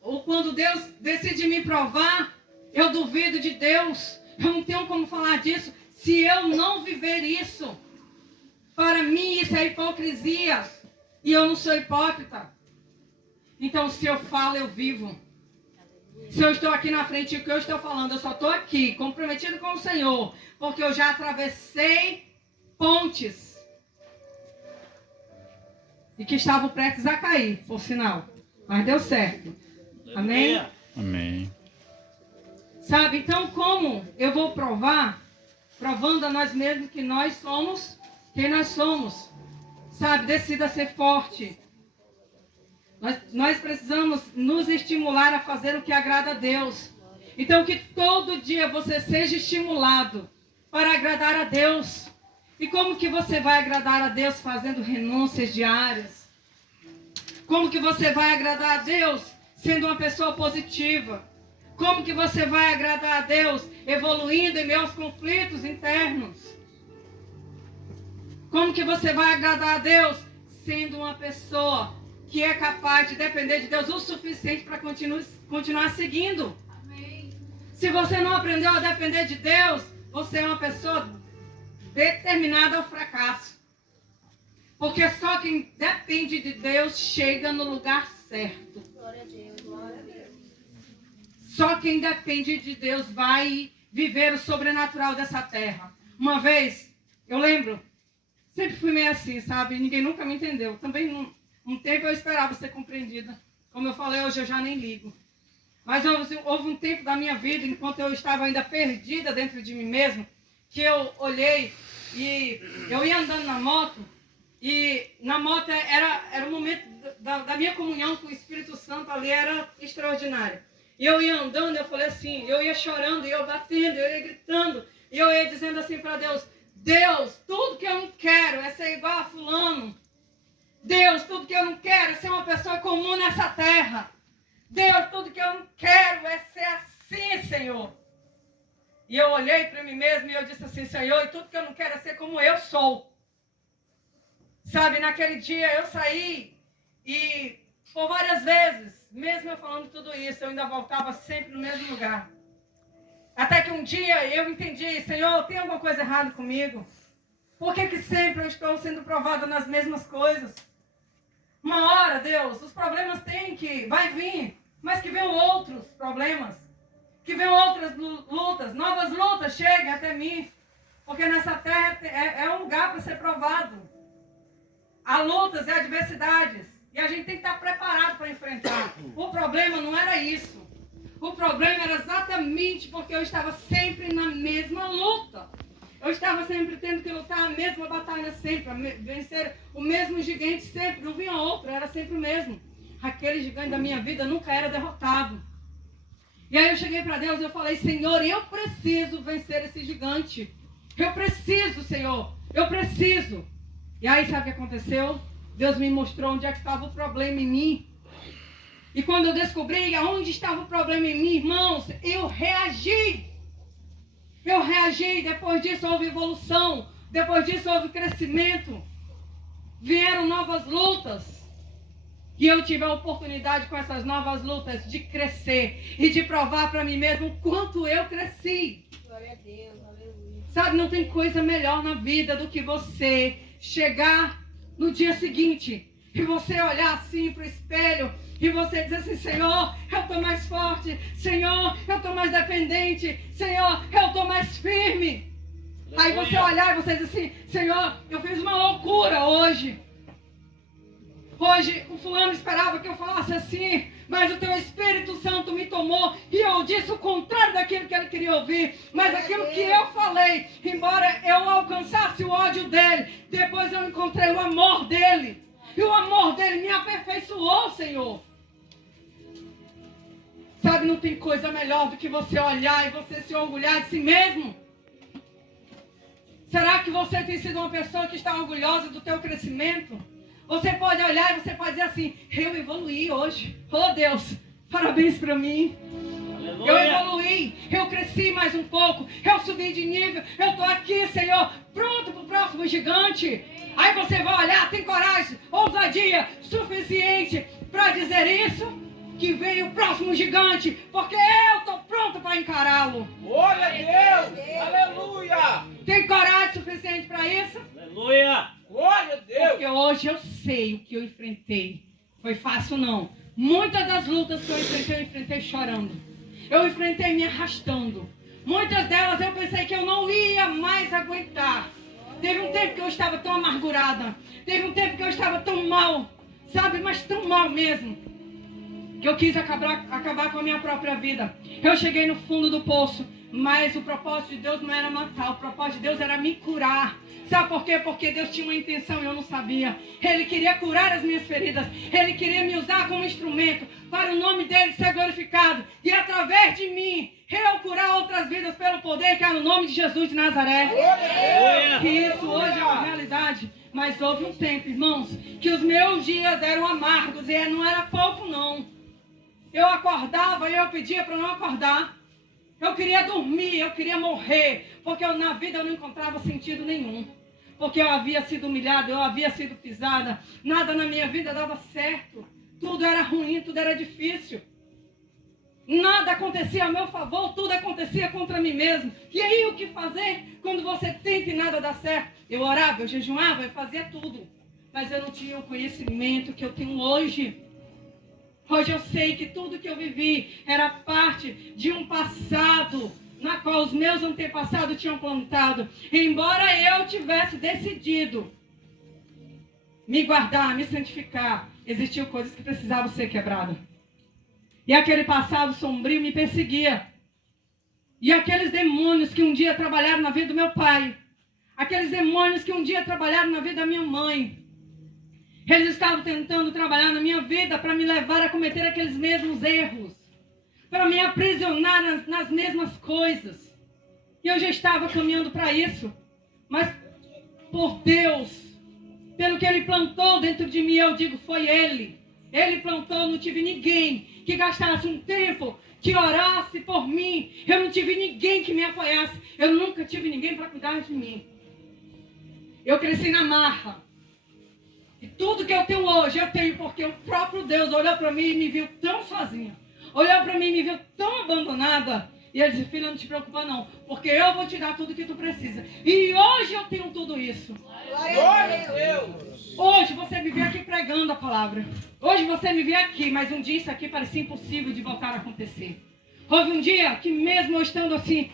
ou quando Deus decide me provar, eu duvido de Deus. Eu não tenho como falar disso se eu não viver isso. Para mim isso é hipocrisia. E eu não sou hipócrita. Então se eu falo, eu vivo. Se eu estou aqui na frente, o que eu estou falando, eu só estou aqui, comprometido com o Senhor. Porque eu já atravessei pontes. E que estavam prestes a cair, por sinal. Mas deu certo. Amém? Amém. Sabe, então como eu vou provar? Provando a nós mesmos que nós somos quem nós somos. Sabe, decida ser forte. Nós precisamos nos estimular a fazer o que agrada a Deus. Então que todo dia você seja estimulado para agradar a Deus. E como que você vai agradar a Deus fazendo renúncias diárias? Como que você vai agradar a Deus sendo uma pessoa positiva? Como que você vai agradar a Deus evoluindo em meus conflitos internos? Como que você vai agradar a Deus sendo uma pessoa que é capaz de depender de Deus o suficiente para continuar seguindo? Amém. Se você não aprendeu a depender de Deus, você é uma pessoa determinada ao fracasso. Porque só quem depende de Deus chega no lugar certo. Glória a Deus, glória a Deus. Só quem depende de Deus vai viver o sobrenatural dessa terra. Uma vez, eu lembro, sempre fui meio assim, sabe? Ninguém nunca me entendeu. Também um tempo eu esperava ser compreendida. Como eu falei, hoje eu já nem ligo. Mas houve um tempo da minha vida, enquanto eu estava ainda perdida dentro de mim mesmo, que eu olhei e eu ia andando na moto, e na moto era o momento da minha comunhão com o Espírito Santo ali, era extraordinário. E eu ia andando, eu falei assim, eu ia chorando, eu ia batendo, eu ia gritando, e eu ia dizendo assim para Deus, Deus, tudo que eu não quero é ser igual a fulano. Deus, tudo que eu não quero é ser uma pessoa comum nessa terra. Deus, tudo que eu não quero é ser assim, Senhor. E eu olhei para mim mesmo e eu disse assim, Senhor, e tudo que eu não quero é ser como eu sou. Sabe, naquele dia eu saí e por várias vezes, mesmo eu falando tudo isso, eu ainda voltava sempre no mesmo lugar. Até que um dia eu entendi, Senhor, tem alguma coisa errada comigo? Por que sempre eu estou sendo provada nas mesmas coisas? Uma hora, Deus, os problemas vai vir, mas que venham outros problemas. Que venham outras lutas, novas lutas cheguem até mim. Porque nessa terra é um lugar para ser provado. Há lutas e adversidades. E a gente tem que estar preparado para enfrentar. O problema não era isso. O problema era exatamente porque eu estava sempre na mesma luta. Eu estava sempre tendo que lutar a mesma batalha sempre. Vencer o mesmo gigante sempre. Não vinha outro, era sempre o mesmo. Aquele gigante da minha vida nunca era derrotado. E aí eu cheguei para Deus e eu falei, Senhor, eu preciso vencer esse gigante. Eu preciso, Senhor, eu preciso. E aí sabe o que aconteceu? Deus me mostrou onde é que estava o problema em mim. E quando eu descobri aonde estava o problema em mim, irmãos, eu reagi. Eu reagi, depois disso houve evolução, depois disso houve crescimento. Vieram novas lutas. E eu tive a oportunidade com essas novas lutas de crescer e de provar para mim mesmo o quanto eu cresci. Glória a Deus, aleluia. Sabe, não tem coisa melhor na vida do que você chegar no dia seguinte e você olhar assim para o espelho e você dizer assim, Senhor, eu estou mais forte. Senhor, eu estou mais dependente. Senhor, eu estou mais firme. Aí você olhar e você dizer assim, Senhor, eu fiz uma loucura hoje. Hoje o fulano esperava que eu falasse assim, mas o teu Espírito Santo me tomou e eu disse o contrário daquilo que ele queria ouvir. Mas aquilo que eu falei, embora eu alcançasse o ódio dele, depois eu encontrei o amor dele. E o amor dele me aperfeiçoou, Senhor. Sabe, não tem coisa melhor do que você olhar e você se orgulhar de si mesmo. Será que você tem sido uma pessoa que está orgulhosa do teu crescimento? Você pode olhar e você pode dizer assim, eu evoluí hoje. Oh Deus, parabéns para mim. Aleluia. Eu evoluí, eu cresci mais um pouco, eu subi de nível, eu estou aqui, Senhor, pronto para o próximo gigante. Aí você vai olhar, tem coragem, ousadia suficiente para dizer isso? Que vem o próximo gigante, porque eu estou pronto para encará-lo. Glória a Deus, aleluia. Tem coragem suficiente para isso? Aleluia. Glória a Deus! Porque hoje eu sei o que eu enfrentei. Foi fácil não. Muitas das lutas que eu enfrentei chorando. Eu enfrentei me arrastando. Muitas delas eu pensei que eu não ia mais aguentar. Teve um tempo que eu estava tão amargurada. Teve um tempo que eu estava tão mal. Sabe, mas tão mal mesmo. Que eu quis acabar com a minha própria vida. Eu cheguei no fundo do poço. Mas o propósito de Deus não era matar. O propósito de Deus era me curar. Sabe por quê? Porque Deus tinha uma intenção e eu não sabia. Ele queria curar as minhas feridas. Ele queria me usar como instrumento para o nome dele ser glorificado. E através de mim, eu curar outras vidas pelo poder que é no nome de Jesus de Nazaré. E isso hoje é uma realidade. Mas houve um tempo, irmãos, que os meus dias eram amargos. E não era pouco, não. Eu acordava e eu pedia para não acordar. Eu queria dormir, eu queria morrer. Porque na vida eu não encontrava sentido nenhum. Porque eu havia sido humilhada, eu havia sido pisada. Nada na minha vida dava certo. Tudo era ruim, tudo era difícil. Nada acontecia a meu favor, tudo acontecia contra mim mesmo. E aí o que fazer quando você tenta e nada dá certo? Eu orava, eu jejuava, eu fazia tudo. Mas eu não tinha o conhecimento que eu tenho hoje. Hoje eu sei que tudo que eu vivi era parte de um passado na qual os meus antepassados tinham plantado. Embora eu tivesse decidido me guardar, me santificar, existiam coisas que precisavam ser quebradas. E aquele passado sombrio me perseguia. E aqueles demônios que um dia trabalharam na vida do meu pai, aqueles demônios que um dia trabalharam na vida da minha mãe, eles estavam tentando trabalhar na minha vida para me levar a cometer aqueles mesmos erros, para me aprisionar nas mesmas coisas. E eu já estava caminhando para isso. Mas por Deus, pelo que Ele plantou dentro de mim, eu digo, foi Ele. Ele plantou, não tive ninguém que gastasse um tempo, que orasse por mim. Eu não tive ninguém que me apoiasse. Eu nunca tive ninguém para cuidar de mim. Eu cresci na marra. E tudo que eu tenho hoje, eu tenho porque o próprio Deus olhou para mim e me viu tão sozinha. Olhou para mim e me viu tão abandonada. E ele disse, filha, não te preocupa não, porque eu vou te dar tudo que tu precisa. E hoje eu tenho tudo isso. Glória a Deus. Hoje você me vê aqui pregando a palavra. Hoje você me vê aqui, mas um dia isso aqui parecia impossível de voltar a acontecer. Houve um dia que mesmo eu estando assim,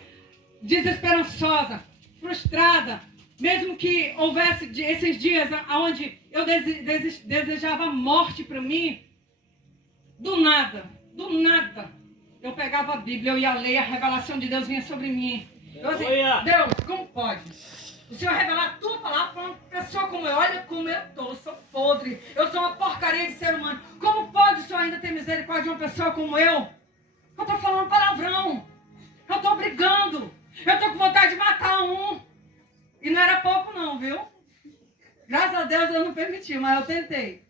desesperançosa, frustrada, mesmo que houvesse esses dias onde eu desejava morte para mim, do nada, eu pegava a Bíblia, eu ia ler, a revelação de Deus vinha sobre mim. Eu assim, Deus, como pode? O Senhor revelar a tua palavra para uma pessoa como eu. Olha como eu estou, eu sou podre, eu sou uma porcaria de ser humano. Como pode o Senhor ainda ter misericórdia de uma pessoa como eu? Eu estou falando palavrão. Eu estou brigando. Eu estou com vontade de matar um. E não era pouco não, viu? Graças a Deus eu não permiti, mas eu tentei.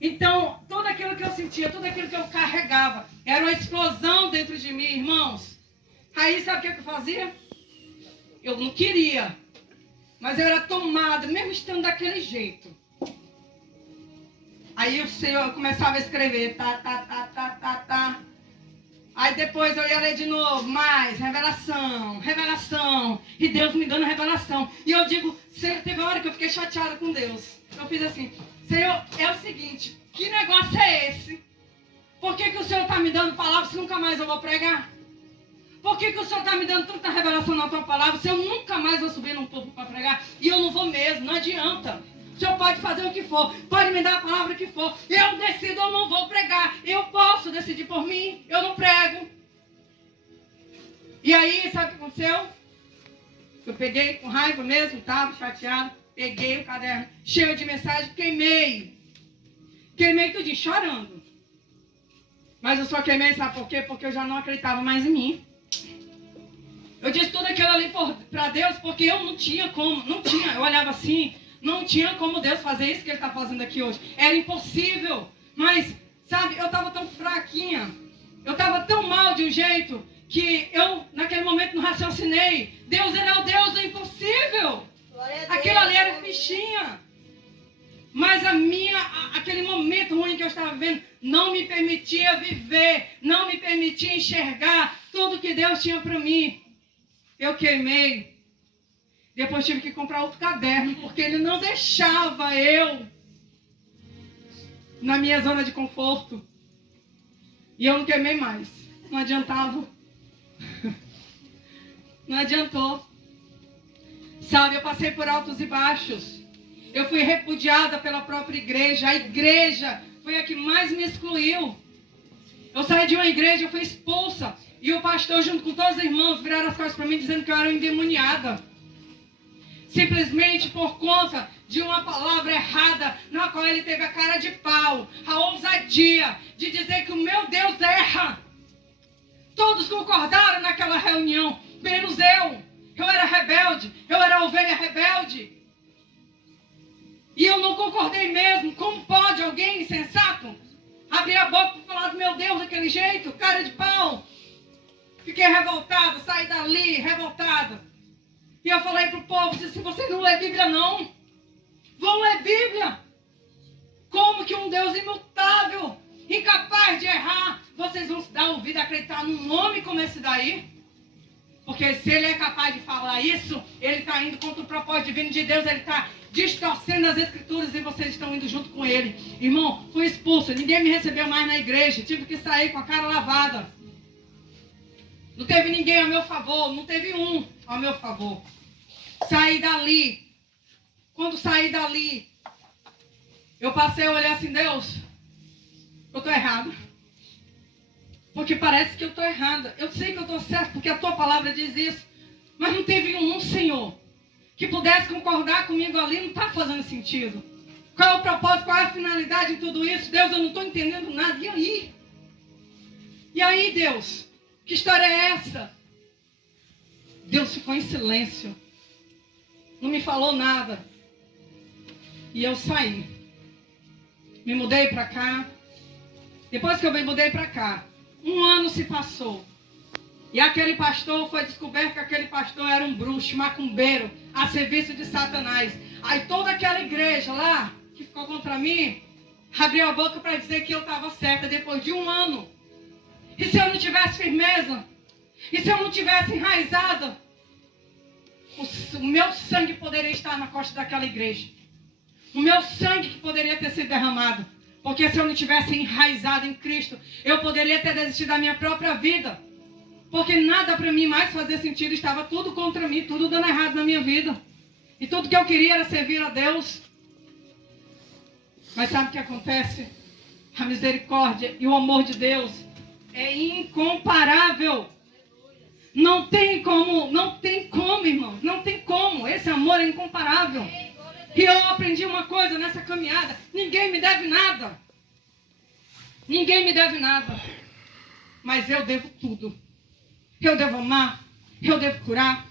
Então, tudo aquilo que eu sentia, tudo aquilo que eu carregava, era uma explosão dentro de mim, irmãos. Aí, sabe o que eu fazia? Eu não queria, mas eu era tomada, mesmo estando daquele jeito. Aí o Senhor começava a escrever, tá. Aí depois eu ia ler de novo, mais, revelação. E Deus me dando revelação. E eu digo, Senhor, teve uma hora que eu fiquei chateada com Deus. Eu fiz assim, Senhor, é o seguinte, que negócio é esse? Por que o Senhor está me dando palavras se nunca mais eu vou pregar? Por que o Senhor está me dando tanta revelação na tua palavra se eu nunca mais vou subir num púlpito para pregar? E eu não vou mesmo, não adianta. O Senhor pode fazer o que for, pode me dar a palavra que for. Eu decido, eu não vou pregar. Eu posso decidir por mim, eu não prego. E aí, sabe o que aconteceu? Eu peguei com raiva mesmo, estava chateado. Peguei o caderno cheio de mensagem, queimei. Queimei tudinho, chorando. Mas eu só queimei, sabe por quê? Porque eu já não acreditava mais em mim. Eu disse tudo aquilo ali para Deus porque eu não tinha como, eu olhava assim, não tinha como Deus fazer isso que Ele está fazendo aqui hoje. Era impossível. Mas, sabe, eu estava tão fraquinha, eu estava tão mal de um jeito que eu, naquele momento, não raciocinei. Deus, Ele é o Deus do impossível. Aquilo ali era fichinha. Mas aquele momento ruim que eu estava vivendo não me permitia viver, não me permitia enxergar tudo que Deus tinha para mim. Eu queimei. Depois tive que comprar outro caderno, porque ele não deixava eu na minha zona de conforto. E eu não queimei mais. Não adiantava. Não adiantou. Sabe, eu passei por altos e baixos. Eu fui repudiada pela própria igreja. A igreja foi a que mais me excluiu. Eu saí de uma igreja, eu fui expulsa. E o pastor, junto com todos os irmãos, viraram as costas para mim dizendo que eu era endemoniada. Simplesmente por conta de uma palavra errada, na qual ele teve a cara de pau, a ousadia de dizer que o meu Deus erra. Todos concordaram naquela reunião, menos eu. Eu era rebelde, eu era ovelha rebelde. E eu não concordei mesmo. Como pode alguém insensato abrir a boca para falar do meu Deus daquele jeito? Cara de pau. Fiquei revoltada, saí dali revoltada. E eu falei para o povo, disse, vocês não lêem Bíblia não? Vão ler Bíblia. Como que um Deus imutável, incapaz de errar, vocês vão se dar ouvido a acreditar num nome como esse daí? Porque se ele é capaz de falar isso, ele está indo contra o propósito divino de Deus, ele está distorcendo as escrituras e vocês estão indo junto com ele. Irmão, fui expulso, ninguém me recebeu mais na igreja, tive que sair com a cara lavada. Não teve ninguém ao meu favor, não teve um ao meu favor. Saí dali. Quando saí dali, eu passei a olhar assim, Deus, eu estou errada. Porque parece que eu estou errada. Eu sei que eu estou certa, porque a tua palavra diz isso. Mas não teve um, Senhor, que pudesse concordar comigo ali. Não está fazendo sentido. Qual é o propósito, qual é a finalidade em tudo isso? Deus, eu não estou entendendo nada. E aí? E aí, Deus? Que história é essa? Deus ficou em silêncio. Não me falou nada. E eu saí. Me mudei para cá. Depois que eu me mudei para cá, 1 ano se passou. E aquele pastor, foi descoberto que aquele pastor era um bruxo, macumbeiro, a serviço de Satanás. Aí toda aquela igreja lá, que ficou contra mim, abriu a boca para dizer que eu estava certa depois de 1 ano. E se eu não tivesse firmeza? E se eu não tivesse enraizada? O meu sangue poderia estar na costa daquela igreja. O meu sangue que poderia ter sido derramado. Porque se eu não tivesse enraizado em Cristo, eu poderia ter desistido da minha própria vida. Porque nada para mim mais fazia sentido. Estava tudo contra mim, tudo dando errado na minha vida. E tudo que eu queria era servir a Deus. Mas sabe o que acontece? A misericórdia e o amor de Deus é incomparável. Não tem como, irmão. Não tem como. Esse amor é incomparável. E eu aprendi uma coisa nessa caminhada. Ninguém me deve nada. Ninguém me deve nada. mas eu devo tudo. Eu devo amar, eu devo curar,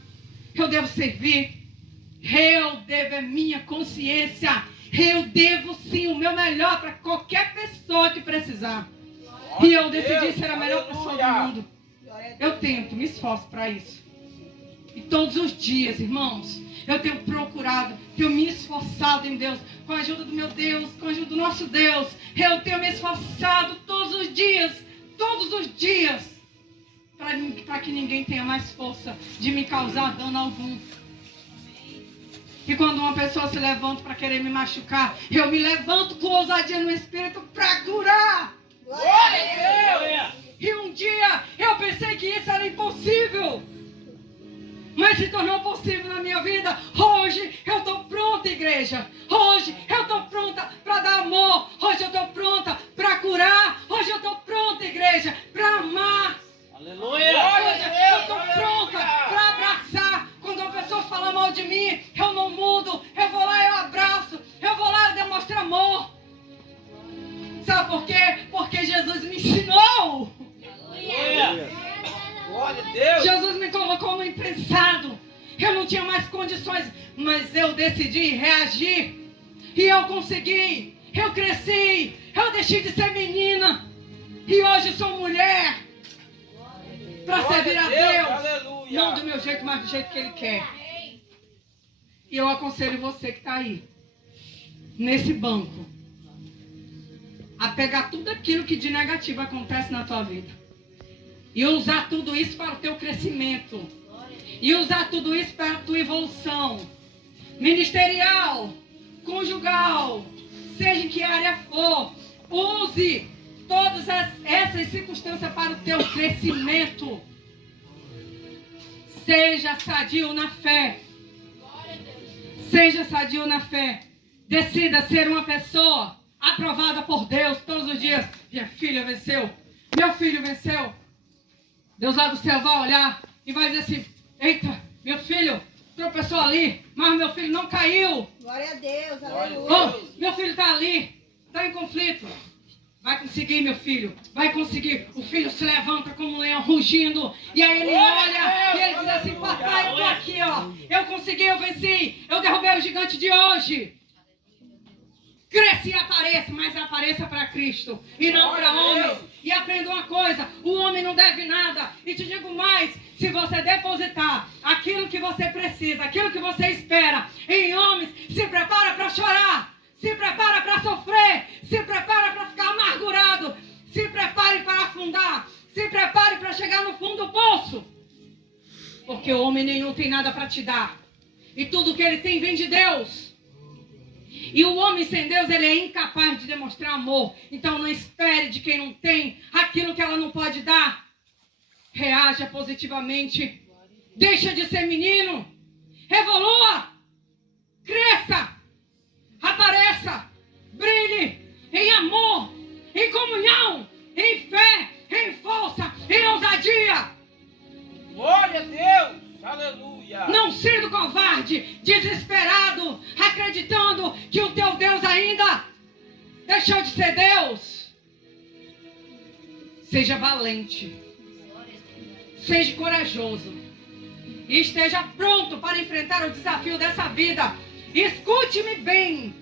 eu devo servir, eu devo a minha consciência, eu devo sim o meu melhor para qualquer pessoa que precisar. E eu decidi ser a melhor pessoa do mundo. Eu tento, me esforço para isso. E todos os dias, irmãos, eu tenho procurado, tenho me esforçado em Deus, com a ajuda do meu Deus, com a ajuda do nosso Deus. Eu tenho me esforçado todos os dias, para que ninguém tenha mais força de me causar dano algum. E quando uma pessoa se levanta para querer me machucar, eu me levanto com ousadia no Espírito para curar. Glória a Deus! E um dia eu pensei que isso era impossível, mas se tornou possível na minha vida. Hoje eu estou pronta, igreja. Hoje eu estou pronta para dar amor. Hoje eu estou pronta para curar. Hoje eu estou pronta, igreja, para amar. Aleluia! Hoje eu estou pronta para abraçar. Quando uma pessoa fala mal de mim, eu não mudo. Eu vou lá, eu abraço. Eu vou lá, eu demonstro amor. Sabe por quê? Porque Jesus me ensinou. Aleluia! Glória a Deus! Jesus me colocou no imprensado. Eu não tinha mais condições, mas eu decidi reagir. E eu consegui. Eu cresci. Eu deixei de ser menina. E hoje sou mulher. Para servir a Deus. Aleluia! Não do meu jeito, mas do jeito que Ele quer. E eu aconselho você que está aí, nesse banco, a pegar tudo aquilo que de negativo acontece na tua vida. E usar tudo isso para o teu crescimento. E usar tudo isso para a tua evolução. Ministerial, conjugal, seja em que área for. Use todas essas circunstâncias para o teu crescimento. Seja sadio na fé. Seja sadio na fé. Decida ser uma pessoa aprovada por Deus todos os dias. Minha filha venceu. Meu filho venceu. Deus lá do céu vai olhar e vai dizer assim: eita, meu filho tropeçou ali, mas meu filho não caiu. Glória a Deus, aleluia. Oh, meu filho está ali, está em conflito. Vai conseguir, meu filho, vai conseguir. O filho se levanta como um leão rugindo. E aí ele olha e ele diz assim: papai, eu estou aqui, ó. Eu consegui, eu venci. Eu derrubei o gigante de hoje. Cresça e apareça, mas apareça para Cristo e não para homens. E aprenda uma coisa: o homem não deve nada. E te digo mais: se você depositar aquilo que você precisa, aquilo que você espera em homens, se prepara para chorar, se prepara para sofrer, se prepara para ficar amargurado, se prepare para afundar, se prepare para chegar no fundo do poço. Porque o homem nenhum tem nada para te dar. E tudo que ele tem vem de Deus. E o homem sem Deus, ele é incapaz de demonstrar amor. Então não espere de quem não tem aquilo que ela não pode dar. Reaja positivamente. Deixa de ser menino. Evolua. Cresça. Apareça. Brilhe em amor, em comunhão, em fé, em força, em ousadia. Glória a Deus! Aleluia! Não sendo covarde, desesperado, acreditando que o teu Deus ainda deixou de ser Deus. Seja valente. Seja corajoso. E esteja pronto para enfrentar o desafio dessa vida. Escute-me bem.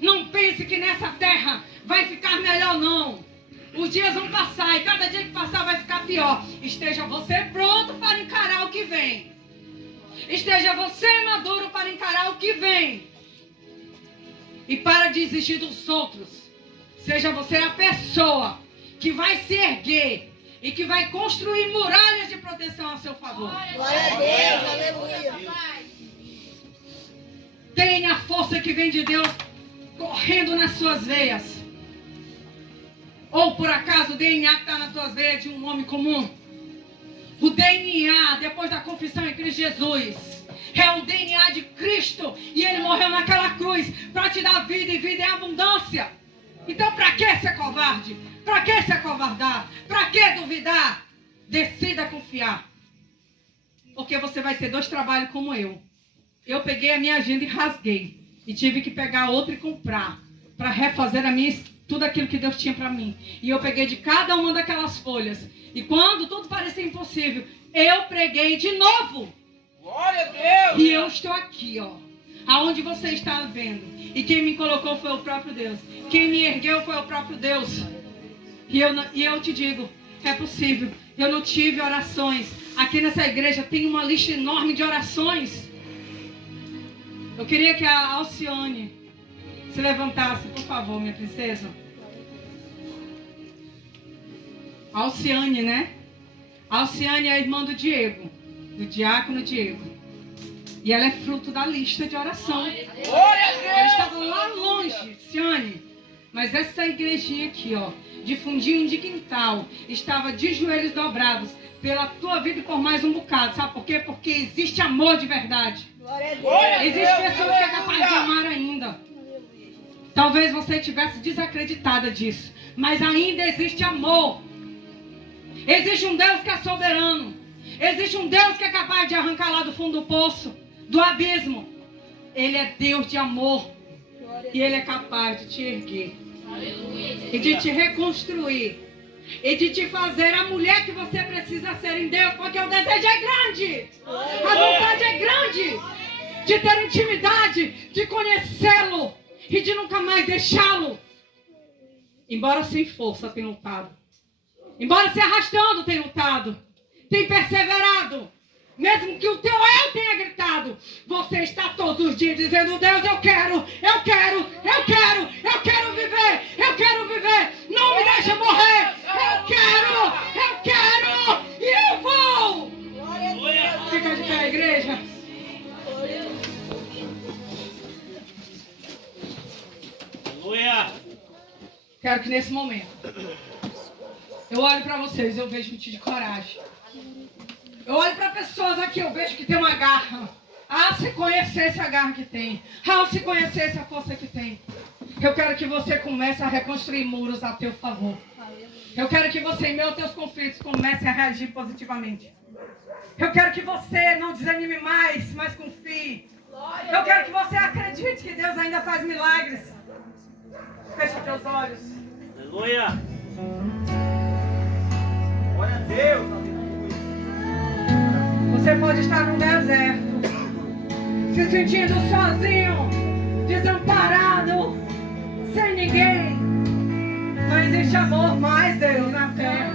Não pense que nessa terra vai ficar melhor, não. Os dias vão passar e cada dia que passar vai ficar pior. Esteja você pronto para encarar o que vem. Esteja você maduro para encarar o que vem. E para desistir dos outros. Seja você a pessoa que vai se erguer e que vai construir muralhas de proteção a seu favor. Glória a Deus, aleluia. Tenha a força que vem de Deus correndo nas suas veias. Ou por acaso o DNA que está nas tuas veias é de um homem comum? O DNA, depois da confissão em Cristo Jesus, é o DNA de Cristo. E Ele morreu naquela cruz para te dar vida e vida em abundância. Então para que ser covarde? Para que se acovardar? Para que duvidar? Decida confiar. Porque você vai ter 2 trabalhos como eu. Eu peguei a minha agenda e rasguei. E tive que pegar outra e comprar. para refazer tudo aquilo que Deus tinha para mim. E eu peguei de cada uma daquelas folhas. E quando tudo parecia impossível, eu preguei de novo. Glória a Deus. E eu estou aqui, ó. Aonde você está vendo. E quem me colocou foi o próprio Deus. Quem me ergueu foi o próprio Deus. E eu te digo, é possível. Eu não tive orações. Aqui nessa igreja tem uma lista enorme de orações. Eu queria que a Alcione se levantasse, por favor, minha princesa. Alciane, né? Alciane é a irmã do Diego, do diácono Diego. E ela é fruto da lista de oração. Glória a Deus. Ela estava lá longe, Ciane. Mas essa igrejinha aqui, ó, de fundinho de quintal, estava de joelhos dobrados pela tua vida e por mais um bocado. Sabe por quê? Porque existe amor de verdade. Existem pessoas que é capaz de amar ainda. Talvez você estivesse desacreditada disso. Mas ainda existe amor. Existe um Deus que é soberano. Existe um Deus que é capaz de arrancar lá do fundo do poço, do abismo. Ele é Deus de amor. E Ele é capaz de te erguer. E de te reconstruir. E de te fazer a mulher que você precisa ser em Deus. Porque o desejo é grande. A vontade é grande. De ter intimidade. De conhecê-lo. E de nunca mais deixá-lo. Embora sem força tenha lutado. Embora se arrastando tenha lutado. Tem perseverado. Mesmo que o teu eu tenha gritado. Você está todos os dias dizendo: Deus, eu quero viver. Eu quero viver. Não me deixa morrer. Eu quero. E eu vou. Fica de pé, igreja. Quero que nesse momento eu olho para vocês, eu vejo um tio de coragem. Eu olho para pessoas aqui, eu vejo que tem uma garra. Ah, se conhecesse a garra que tem. Ah, se conhecesse a força que tem. Eu quero que você comece a reconstruir muros a teu favor. Eu quero que você, em meio aos teus conflitos, comece a reagir positivamente. Eu quero que você não desanime mais, mas confie. Eu quero que você acredite que Deus ainda faz milagres. Feche teus olhos. Aleluia. Glória a Deus. Você pode estar num deserto, se sentindo sozinho, desamparado, sem ninguém. Não existe amor mais, Deus, na terra.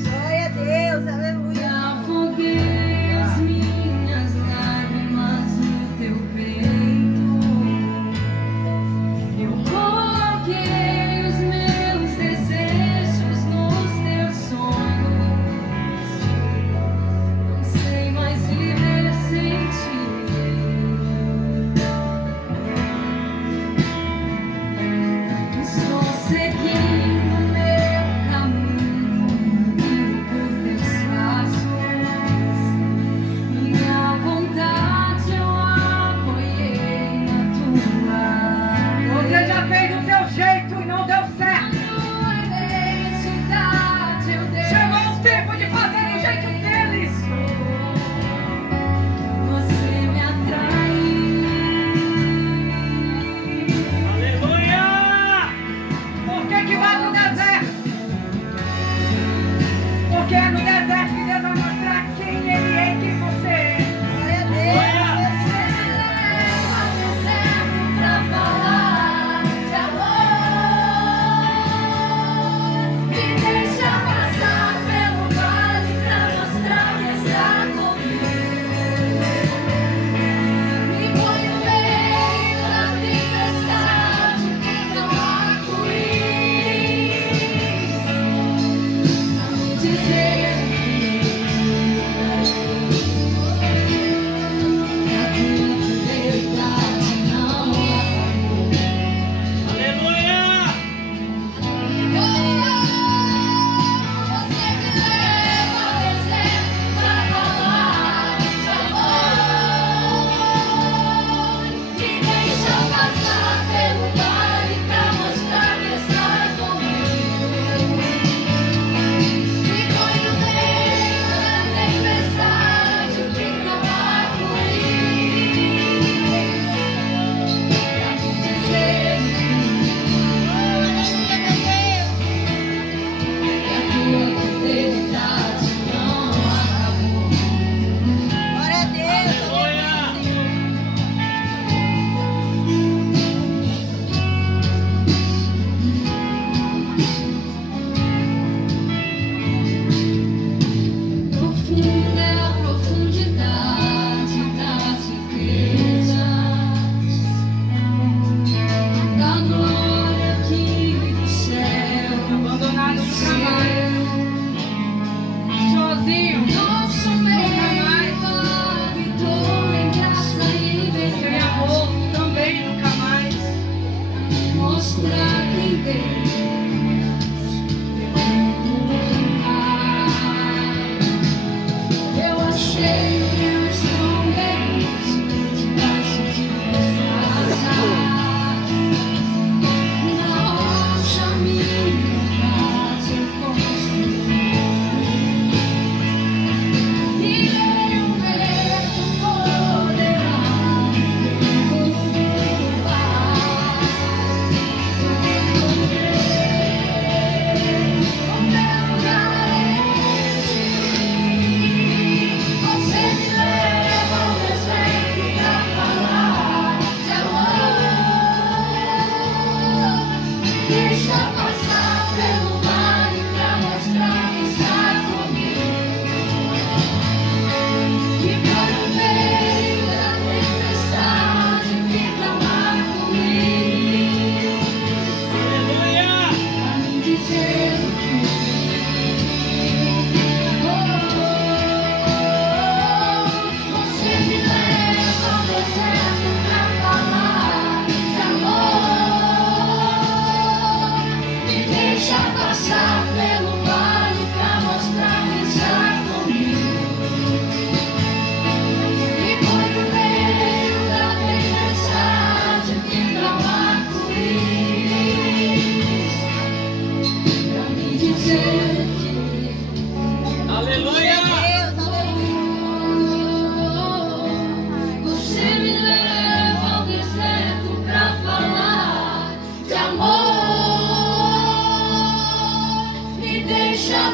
Glória a Deus, aleluia. Afoguei as minhas lágrimas no teu peito. Eu coloquei os meus desejos nos teus sonhos. Não sei mais viver sem ti. Estou seguindo meu caminho por teus passos. Minha vontade eu apoiei na tua. Você já fez do teu jeito e não deu certo. Tua identidade eu dei. Chegou o tempo de fazer do jeito deles. Você me atraiu. Aleluia. Por que vai no deserto? Porque é no deserto que Deus vai mostrar quem Ele é e quem você é. Glória a Deus. Você me leva ao deserto pra falar de amor. Me deixa passar pelo vale pra mostrar que está comigo. Me põe no meio da tempestade que não há arco-íris. Pra me dizer Aleluia. você me leva ao deserto pra falar de amor. Me deixa passar pelo vale pra mostrar que estás comigo. Me põe no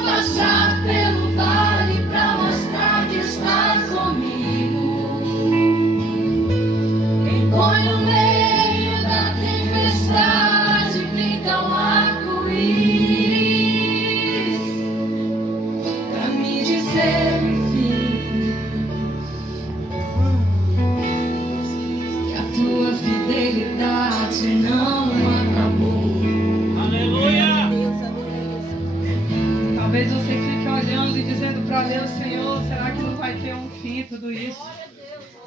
passar pelo vale pra mostrar que estás comigo. Quem põe no meio da tempestade pinta um arco-íris pra me dizer, enfim, que a tua fidelidade não acabou. Aleluia. Talvez você fique olhando e dizendo para Deus, Senhor, será que não vai ter um fim tudo isso?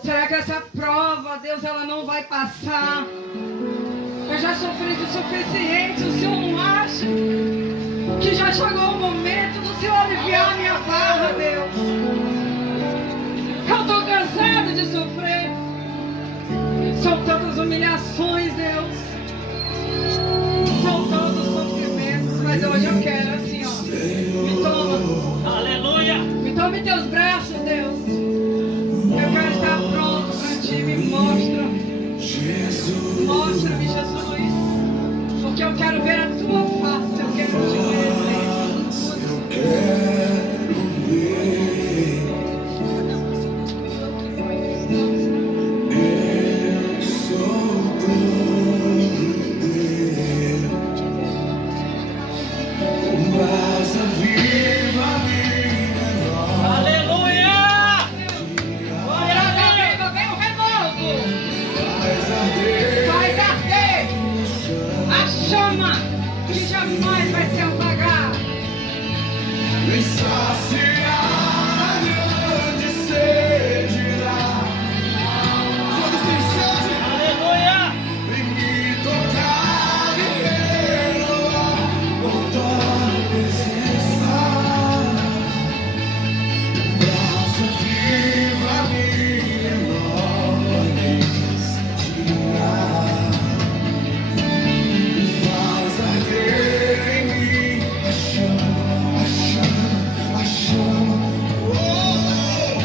Será que essa prova, Deus, ela não vai passar? Eu já sofri de suficiente, o Senhor não acha? Que já chegou o momento do Senhor aliviar a minha barra, Deus. Eu estou cansado de sofrer. São tantas humilhações, Deus. São tantos sofrimentos, mas hoje eu quero assim, ó. Me toma. Aleluia. Me toma em teus braços, Deus. Eu quero estar pronto para ti. Me mostra. Mostra-me, Jesus. Porque eu quero ver a tua face. Eu quero te conhecer. Aleluia. Glória a Deus. Vem o renovo. Faz arder a chama que jamais vai se apagar. Vem saciar a grande sede lá. Todos têm sede. Aleluia. Vem me tocar e renovar com tua presença. Braço viva me renova nesse dia. E faz arder em mim a chama, a chama, a chama. Oh,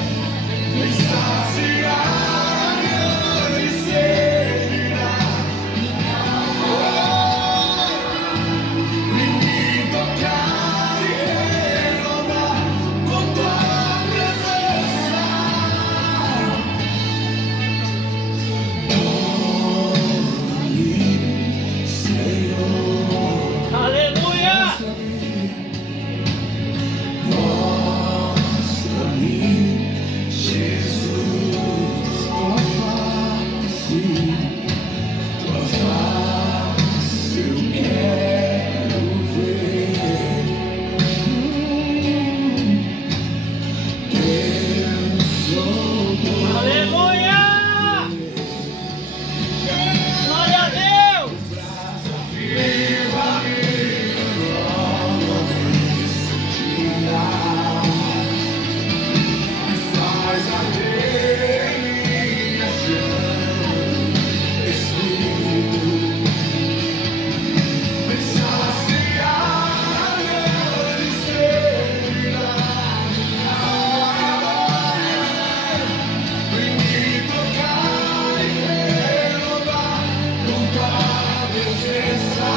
vem saciar a grande sede lá. Vem me tocar e renovar com tua presença. Toma-me, Senhor. Aleluia. Mostra-me, Jesus, tua face, eu quero ver. Eu sou teu. Aleluia. Glória a Deus. Viva me renova nesse dia. Faz arder em mim a chama, Espírito. Vem saciar a grande sede da minha alma. Vem me tocar e renovar com tua presença.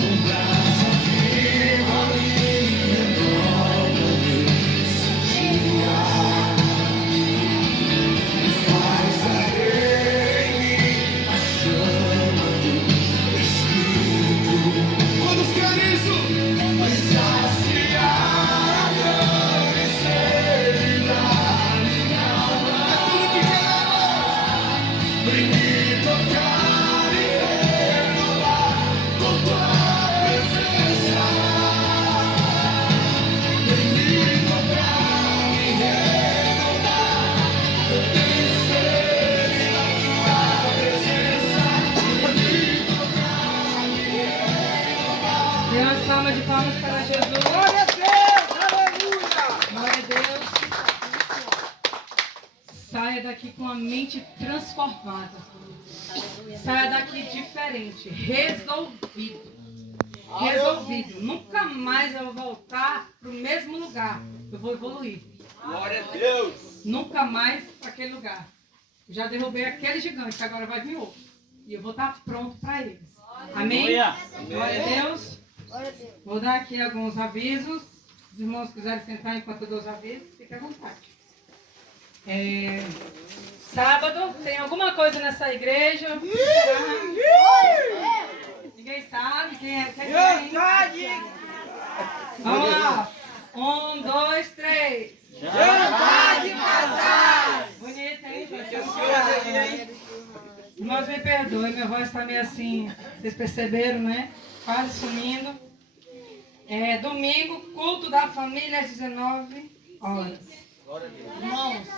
Um braço vivo me renova nesse dia. E faz arder em mim a chama do Espírito. Todos querem isso? Vem saciar a grande sede da minha alma. É tudo que queremos. Vem me tocar e renovar com tua presença. Vem me tocar e renovar. Eu tenho sede da tua presença. Vem me tocar e renovar. Dê uma salva de palmas para Jesus. Glória a Deus. Aleluia. Glória a Deus. Saia daqui com a mente transformada. Saia daqui diferente, resolvido. Resolvido. Nunca mais eu vou voltar para o mesmo lugar. Eu vou evoluir. Glória a Deus. Nunca mais para aquele lugar. Já derrubei aquele gigante, agora vai vir outro. E eu vou estar pronto para eles. Amém? Aleluia. Glória a Deus. Vou dar aqui alguns avisos. Os irmãos quiserem sentar enquanto eu dou os avisos, fique à vontade. Sábado, tem alguma coisa nessa igreja? Ninguém sabe quem é? Vamos lá. 1, 2, 3. Jantar de casais. Bonito, hein? Irmãos, me perdoem, minha voz está meio assim, vocês perceberam, né? Quase sumindo. Domingo, culto da família às 19 horas. Irmãos,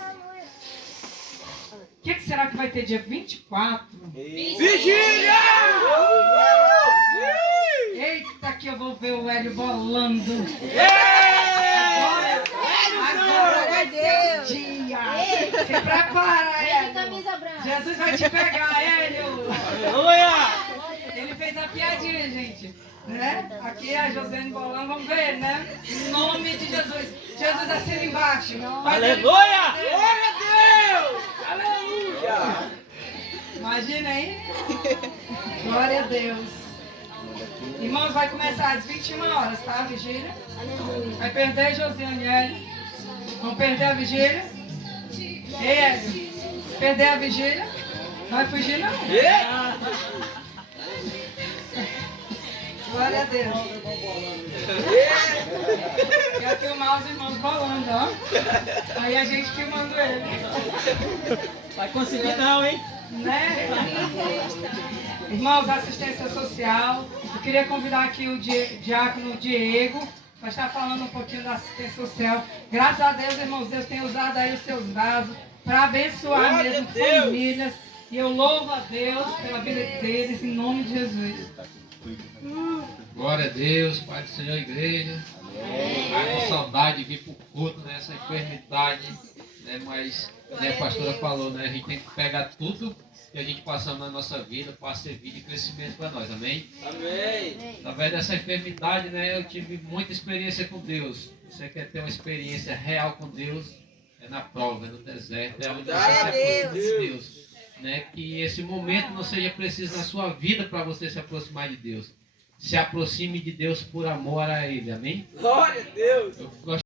o que será que vai ter dia 24? Vigília! Eita, que eu vou ver o Hélio bolando. Agora vai ser o dia. Se prepara, Hélio. Jesus vai te pegar, Hélio. Aleluia! Ele fez a piadinha, gente. Né? Aqui a Josiane bolando, vamos ver, né? Em nome de Jesus. Jesus assina embaixo. Aleluia! Glória a Deus! Aleluia! Imagina aí. Glória a Deus. Irmãos, vai começar às 21 horas, tá? A vigília. Vai perder, Josiane e Hélio. Vão perder a vigília. Ei, Hélio. Perder a vigília. Vai fugir, não. Glória a Deus. Quer filmar os irmãos bolando, ó. Aí a gente filmando ele. Vai conseguir não, hein? Né? Irmãos, assistência social. Eu queria convidar aqui o diácono Diego para estar falando um pouquinho da assistência social. Graças a Deus, irmãos, Deus tem usado aí os seus vasos para abençoar Glória mesmo a Deus. famílias. E eu louvo a Deus pela vida deles, em nome de Jesus. Glória a Deus, Pai do Senhor, igreja. Estou com saudade de vir para o culto nessa enfermidade, né? Mas, né, a pastora falou, né? A gente tem que pegar tudo que a gente passamos na nossa vida para servir de crescimento para nós, amém? Amém. Através dessa enfermidade, né, eu tive muita experiência com Deus. Você quer ter uma experiência real com Deus? É na prova, é no deserto, é onde você se aproxima de Deus. Né? Que esse momento não seja preciso na sua vida para você se aproximar de Deus. Se aproxime de Deus por amor a Ele, amém? Glória a Deus. Eu